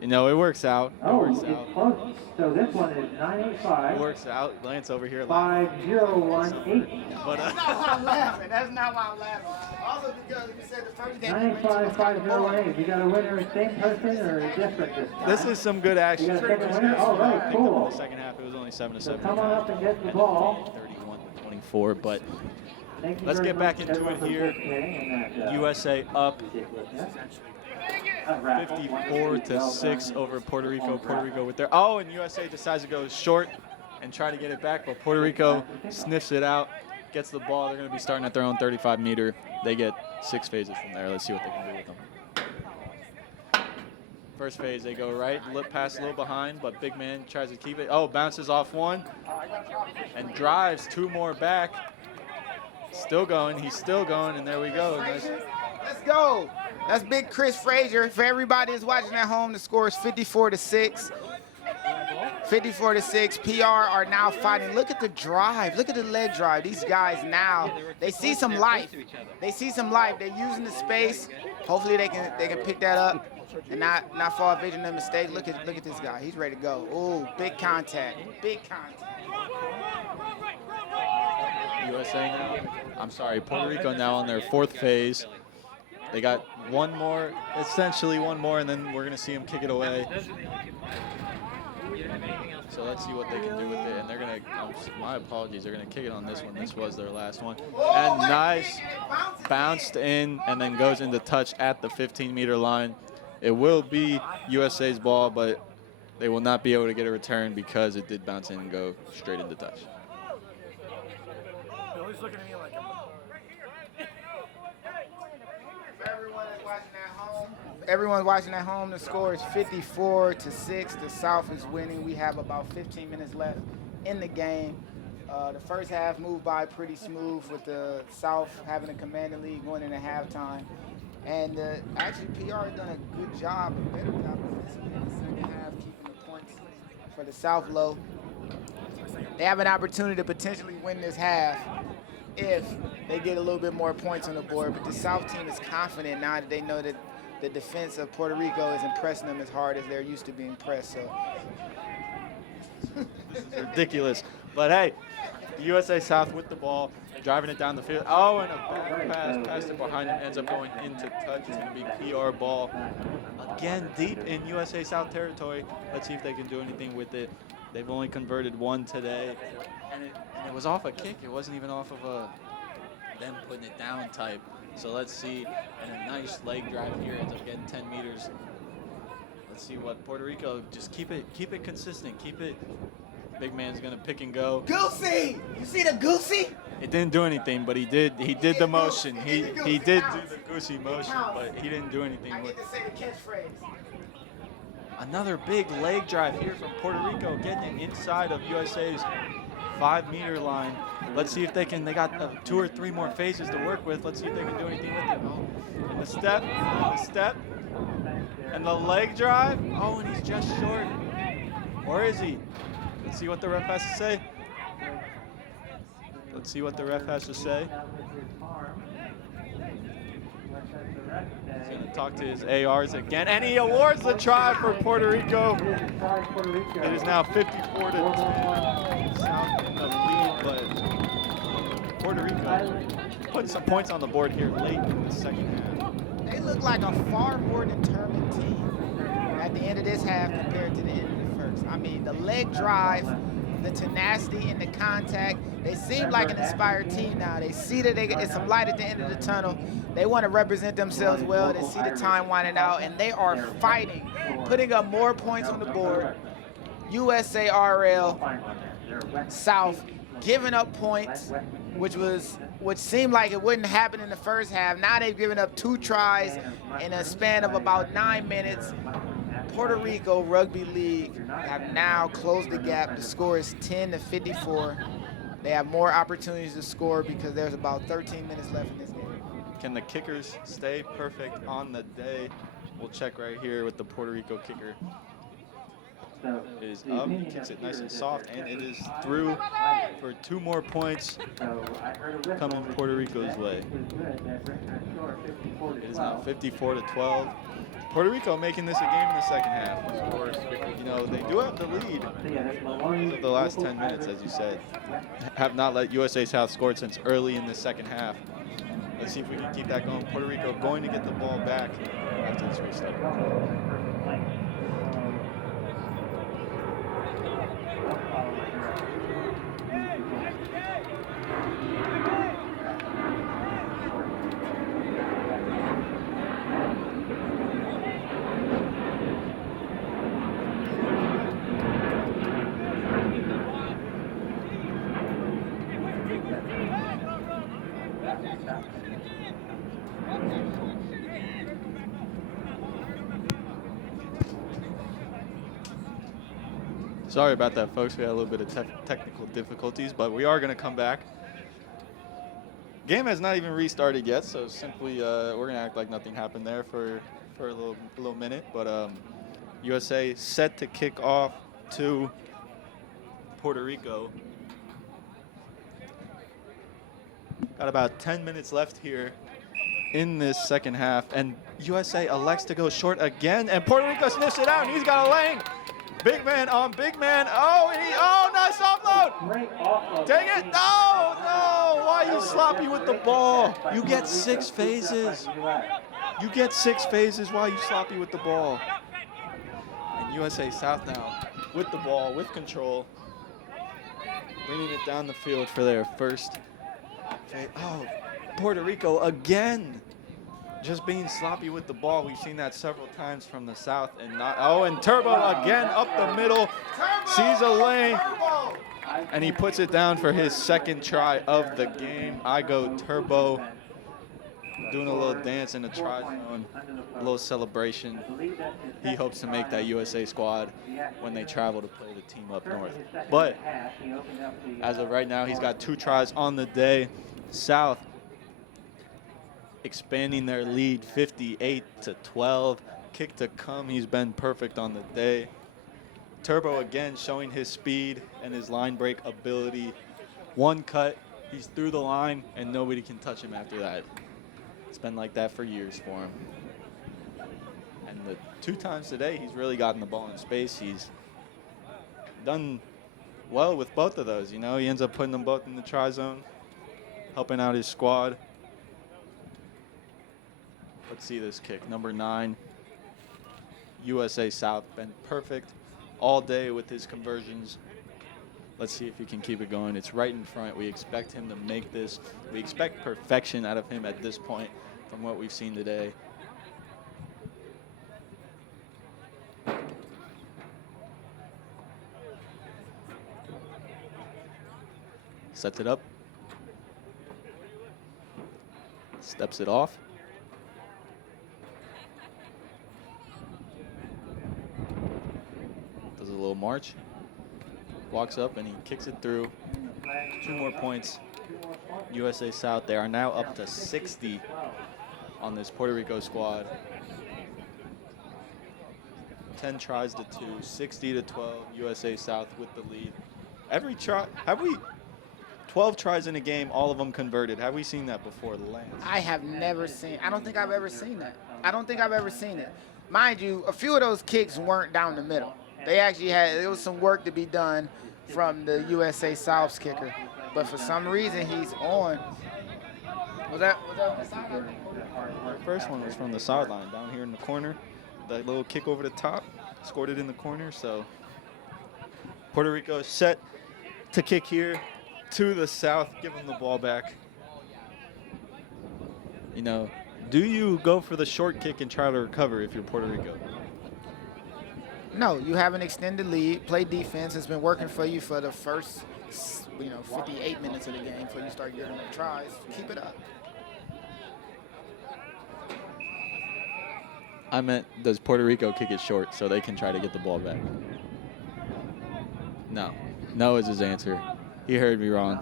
you know, it works out. It Oh, works it's out. close. So this one is It 985 works out. Lance over here. 5018. But That's not why I'm laughing. That's not why I'm laughing. Also because you said the first game we went to 985 was kind of boring. 5018. You got a winner, same person or different this time? this is some good action. You got a second winner? All right, I picked up in cool. the second half. It was only 7-7. So come on up and get the ball. 31-24, but Thank you let's very get back much, into everyone, it for here. participating in that, USA up ridiculousness. Raffle. 54-6 over Puerto Rico. Puerto Rico with their and USA decides to go short and try to get it back, but Puerto Rico sniffs it out, gets the ball. They're going to be starting at their own 35-meter. They get 6 phases from there. Let's see what they can do with them. First phase, they go right, pass a little behind, but big man tries to keep it. Oh, bounces off one and drives 2 more back. Still going, he's still going, and there we go. Nice. Let's go. That's big Chris Frazier. For everybody that's watching at home, the score is 54-6. 54-6. PR are now fighting. Look at the drive. Look at the leg drive. These guys now, they see some life. They see some life. They're using the space. Hopefully they can pick that up and not fall victim to mistake. Look at this guy. He's ready to go. Ooh, big contact. Big contact. USA now, Puerto Rico now on their 4th phase. They got essentially one more, and then we're going to see them kick it away. So let's see what they can do with it. And they're going to, my apologies, they're going to kick it on this one. This was their last one. And nice, bounced in, and then goes into touch at the 15-meter line. It will be USA's ball, but they will not be able to get a return because it did bounce in and go straight into touch. Everyone watching at home, the score is 54-6. The South is winning. We have about 15 minutes left in the game. The first half moved by pretty smooth with the South having a commanding lead going into halftime. And actually, PR has done a good job, a better job offensively in the second half, keeping the points for the South low. They have an opportunity to potentially win this half if they get a little bit more points on the board. But the South team is confident now that they know that the defense of Puerto Rico is impressing them as hard as they're used to being pressed. So This is ridiculous. But hey, the USA South with the ball, driving it down the field. Oh, and a back pass, passed it behind him, ends up going into touch. It's going to be PR ball. Again, deep in USA South territory. Let's see if they can do anything with it. They've only converted 1 today. And it was off a kick. It wasn't even off of them putting it down type. So let's see. And a nice leg drive here, ends up getting 10 meters. Let's see what Puerto Rico, just keep it consistent. Keep it. Big man's gonna pick and go. Goosey! You see the Goosey? It didn't do anything, but he did the motion. He did do the goosey motion, but he didn't do anything I with get it. to say the catchphrase. Another big leg drive here from Puerto Rico, getting inside of USA's 5-meter line. Let's see if they can. They got 2 or 3 more phases to work with. Let's see if they can do anything with it. Oh, and the step, and the leg drive. Oh, and he's just short. Or is he? Let's see what the ref has to say. Let's see what the ref has to say. He's going to talk to his ARs again, and he awards the try for Puerto Rico. It is now 54-10. South in the lead, but Puerto Rico putting some points on the board here late in the second half. They look like a far more determined team at the end of this half compared to the end of the first. I mean, the leg drive the tenacity and the contact. They seem like an inspired team now. They see that it's some light at the end of the tunnel. They want to represent themselves well. They see the time winding out, and they are fighting, putting up more points on the board. USARL South giving up points, which seemed like it wouldn't happen in the first half. Now they've given up 2 tries in a span of about 9 minutes. Puerto Rico Rugby League have now closed the gap. The score is 10-54. They have more opportunities to score because there's about 13 minutes left in this game. Can the kickers stay perfect on the day? We'll check right here with the Puerto Rico kicker. It is up, he kicks it nice and soft, and it is through for 2 more points coming Puerto Rico's way. It is now 54-12. Puerto Rico making this a game in the second half. Of course, you know, they do have the lead of the last 10 minutes, as you said. Have not let USA South score since early in the second half. Let's see if we can keep that going. Puerto Rico going to get the ball back after this restart. Sorry about that, folks. We had a little bit of technical difficulties, but we are going to come back. Game has not even restarted yet, so simply we're going to act like nothing happened there for a little minute. But USA set to kick off to Puerto Rico. Got about 10 minutes left here in this second half, and USA elects to go short again, and Puerto Rico sniffs it out, and he's got a lane. Big man on big man. Oh, nice offload. Dang it. No. Why are you sloppy with the ball? You get 6 phases. You get 6 phases while you sloppy with the ball. And USA South now with the ball, with control, bringing it down the field for their first phase. Oh, Puerto Rico again. Just being sloppy with the ball. We've seen that several times from the South. And Turbo again up the middle. Sees a lane. And he puts it down for his second try of the game. I go Turbo. Doing a little dance in the try zone. A little celebration. He hopes to make that USA squad when they travel to play the team up north. But as of right now, he's got 2 tries on the day. South expanding their lead 58-12. Kick to come. He's been perfect on the day. Turbo again showing his speed and his line break ability. 1 cut, he's through the line, and nobody can touch him after that. It's been like that for years for him. And the 2 times today, he's really gotten the ball in space. He's done well with both of those. You know, he ends up putting them both in the try zone, helping out his squad. Let's see this kick. Number 9, USA South. Been perfect all day with his conversions. Let's see if he can keep it going. It's right in front. We expect him to make this. We expect perfection out of him at this point from what we've seen today. Sets it up. Steps it off. Does a little march. Walks up and he kicks it through. 2 more points. USA South. They are now up to 60 on this Puerto Rico squad. 10 tries to 2, 60-12. USA South with the lead. Every try. Have we? 12 tries in a game, all of them converted. Have we seen that before, Lance? I have never seen. I don't think I've ever seen that. I don't think I've ever seen it. Mind you, a few of those kicks weren't down the middle. They actually there was some work to be done from the USA South's kicker. But for some reason, he's on. Was that on the sideline? The first one was from the sideline, down here in the corner. That little kick over the top, scored it in the corner. So Puerto Rico is set to kick here to the south, give them the ball back. You know, do you go for the short kick and try to recover if you're Puerto Rico? No, you have an extended lead, play defense. It's been working for you for the first, 58 minutes of the game before you start getting them tries. Keep it up. I meant, does Puerto Rico kick it short so they can try to get the ball back? No. No is his answer. He heard me wrong.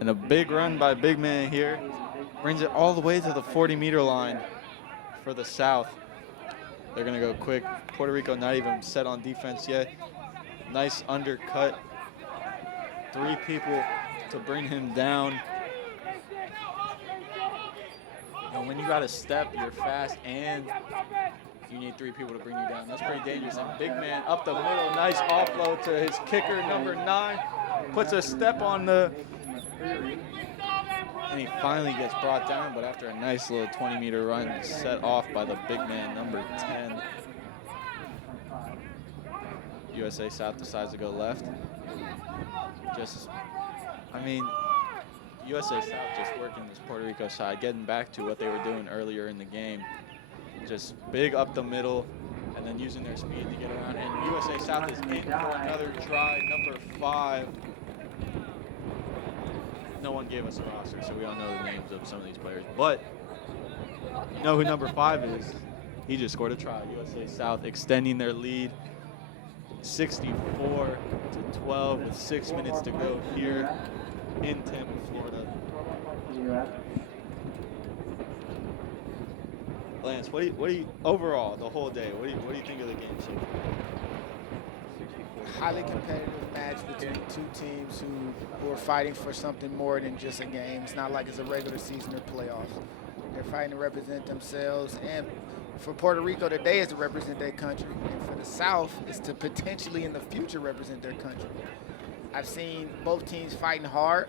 And a big run by big man here. Brings it all the way to the 40-meter line for the South. They're going to go quick. Puerto Rico not even set on defense yet. Nice undercut. 3 people to bring him down. And when you got a step, you're fast, and you need 3 people to bring you down. That's pretty dangerous. And big man up the middle. Nice offload to his kicker, number 9. Puts a step on the... And he finally gets brought down, but after a nice little 20-meter run, set off by the big man, number 10. USA South decides to go left. USA South just working this Puerto Rico side, getting back to what they were doing earlier in the game. Just big up the middle, and then using their speed to get around. And USA South is in for another try, number 5. No one gave us a roster, so we don't know the names of some of these players. But you know who number 5 is. He just scored a try. USA South extending their lead 64-12 with 6 minutes to go here in Tampa, Florida. Lance, what do you overall the whole day? What do you think of the game so far? Highly competitive match between 2 teams who are fighting for something more than just a game. It's not like it's a regular season or playoffs. They're fighting to represent themselves, and for Puerto Rico today is to represent their country, and for the South is to potentially in the future represent their country. I've seen both teams fighting hard.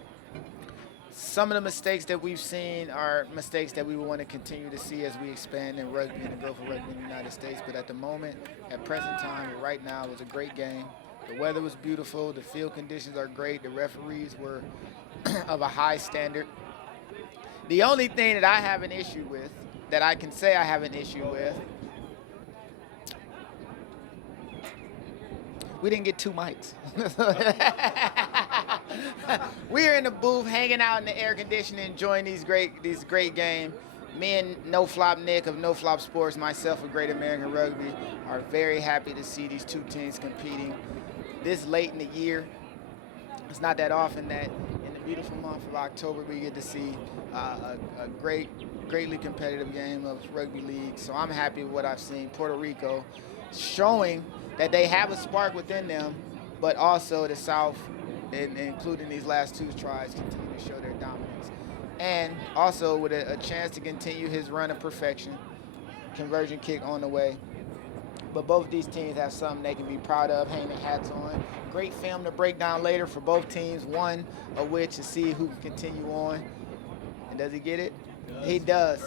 Some of the mistakes that we've seen are mistakes that we want to continue to see as we expand in rugby and the growth of rugby in the United States. But at the moment, at present time, right now, it was a great game. The weather was beautiful. The field conditions are great. The referees were of a high standard. The only thing that I have an issue with, that I can say I have an issue with, we didn't get 2 mics. We're in the booth, hanging out in the air conditioning, enjoying these great games. Me and No Flop Nick of No Flop Sports, myself of Great American Rugby, are very happy to see these 2 teams competing this late in the year. It's not that often that in the beautiful month of October we get to see a greatly competitive game of rugby league. So I'm happy with what I've seen. Puerto Rico showing that they have a spark within them, but also the South, including these last 2 tries, continue to show their dominance. And also with a chance to continue his run of perfection, conversion kick on the way. But both these teams have something they can be proud of, hang their hats on. Great film to break down later for both teams, one of which to see who can continue on. And does he get it? He does.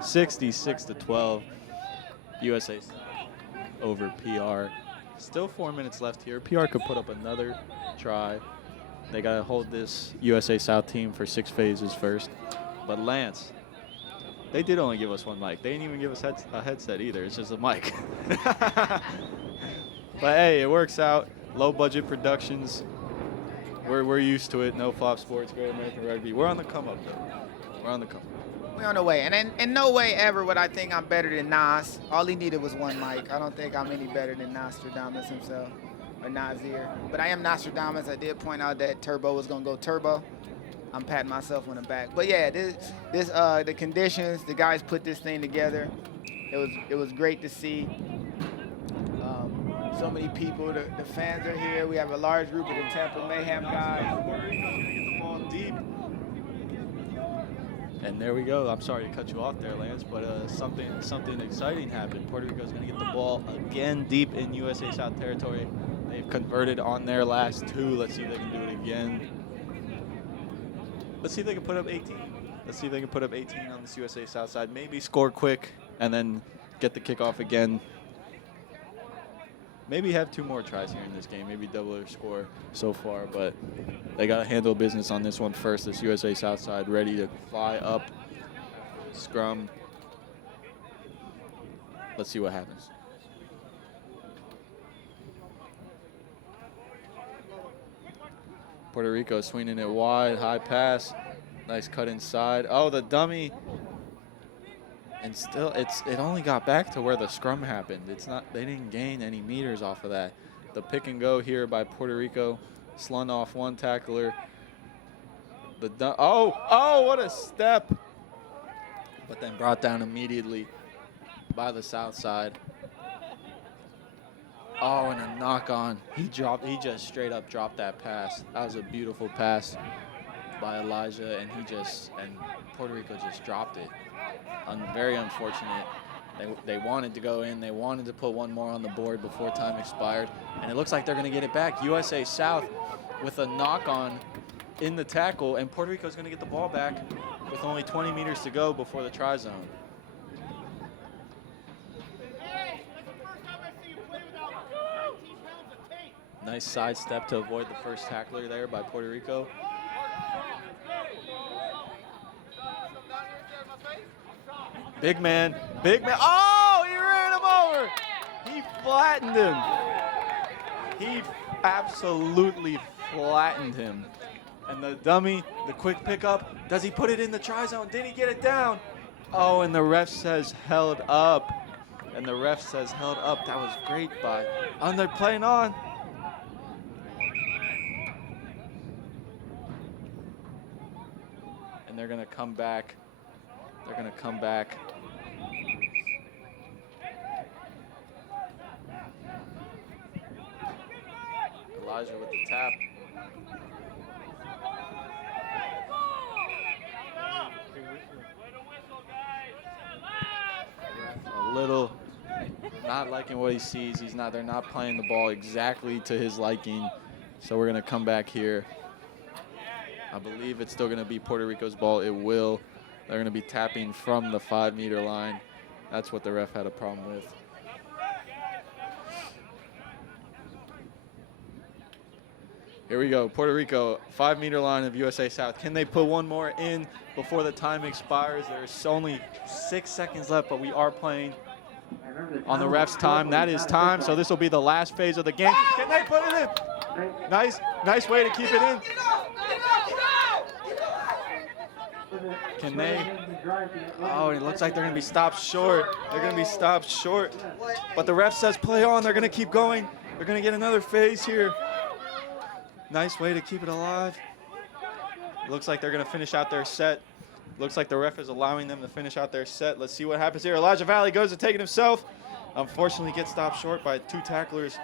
66-12. USA over PR. Still 4 minutes left here. PR could put up another try. They got to hold this USA South team for 6 phases first. But Lance, they did only give us 1 mic. They didn't even give us a headset either. It's just a mic. But hey, it works out. Low budget productions. We're used to it. No Flop Sports, Great American Rugby. We're on the come up though. We're on the come up. We're on the way. And in no way ever would I think I'm better than Nas. All he needed was 1 mic. I don't think I'm any better than Nostradamus himself or Nasir. But I am Nostradamus. I did point out that Turbo was going to go turbo. I'm patting myself on the back. But yeah, the conditions, the guys put this thing together. It was great to see. So many people, the fans are here. We have a large group of the Tampa Mayhem guys. Puerto Rico's gonna get the ball deep. And there we go. I'm sorry to cut you off there, Lance, but something exciting happened. Puerto Rico's gonna get the ball again deep in USA South territory. They've converted on their last 2. Let's see if they can do it again. Let's see if they can put up 18. Let's see if they can put up 18 on this USA South side. Maybe score quick and then get the kickoff again. maybe have 2 more tries here in this game, maybe double their score so far, but they got to handle business on this one first. This USA South side ready to fly up, scrum. Let's see what happens. Puerto Rico swinging it wide, high pass, nice cut inside. Oh, the dummy. And still, it only got back to where the scrum happened. They didn't gain any meters off of that. The pick and go here by Puerto Rico, slung off one tackler. Oh, what a step! But then brought down immediately by the South side. Oh, and a knock on. He just straight up dropped that pass. That was a beautiful pass by Elijah, and Puerto Rico just dropped it. Very unfortunate. They wanted to go in. They wanted to put one more on the board before time expired. And it looks like they're going to get it back. USA South with a knock-on in the tackle, and Puerto Rico's going to get the ball back with only 20 meters to go before the try zone. Nice side step to avoid the first tackler there by Puerto Rico. Big man. Oh, he ran him over. He flattened him. He absolutely flattened him. And the dummy, the quick pickup, does he put it in the try zone? Did he get it down? Oh, and the ref says held up. That was great by. And they're playing on. And they're going to come back. Elijah with the tap. A little not liking what he sees. They're not playing the ball exactly to his liking. So we're gonna come back here. I believe it's still gonna be Puerto Rico's ball. It will. They're gonna be tapping from the 5-meter line. That's what the ref had a problem with. Here we go, Puerto Rico, 5-meter line of USA South. Can they put one more in before the time expires? There's only 6 seconds left, but we are playing on the ref's time. That is time, so this will be the last phase of the game. Can they put it in? Nice way to keep it in. Can they? Oh, it looks like they're going to be stopped short. But the ref says play on. They're going to keep going. They're going to get another phase here. Nice way to keep it alive. Looks like they're going to finish out their set. Looks like the ref is allowing them to finish out their set. Let's see what happens here. Elijah Valley goes to take it himself. Unfortunately, gets stopped short by 2 tacklers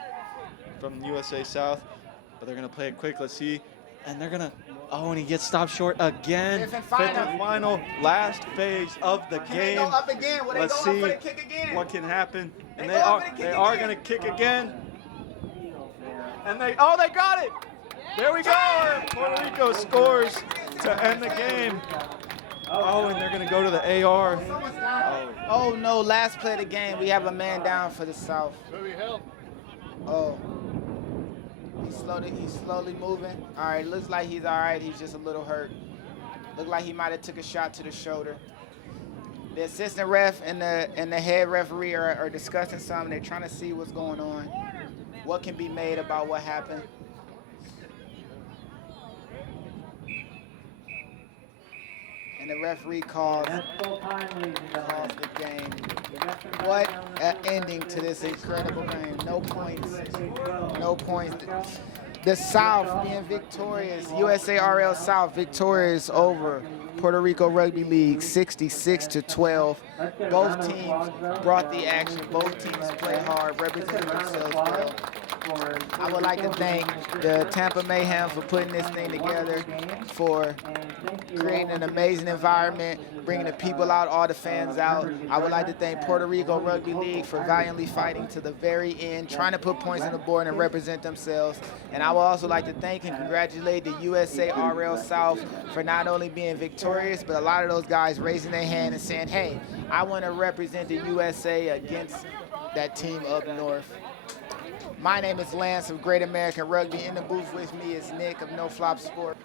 from USA South. But they're going to play it quick. Let's see. And they're going to, and he gets stopped short again. Fifth and final, last phase of the game. Let's see what can happen. And they are going to kick again. And they got it. There we go. Puerto Rico scores to end the game. Oh, and they're going to go to the AR. Oh, no, last play of the game. We have a man down for the South. Oh. He's slowly moving. All right, looks like he's all right. He's just a little hurt. Looked like he might have took a shot to the shoulder. The assistant ref and the head referee are discussing something. They're trying to see what's going on, what can be made about what happened. And the referee calls the game. What an ending to this incredible game. No points. The South being victorious. USARL South victorious over Puerto Rico Rugby League 66-12. Both teams brought the action. Both teams played hard, represented themselves well. I would like to thank the Tampa Mayhem for putting this thing together, for creating an amazing environment, bringing the people out, all the fans out. I would like to thank Puerto Rico Rugby League for valiantly fighting to the very end, trying to put points on the board and represent themselves. And I would also like to thank and congratulate the USARL South for not only being victorious, but a lot of those guys raising their hand and saying, hey, I want to represent the USA against that team up north. My name is Lance of Great American Rugby. In the booth with me is Nick of No Flop Sport.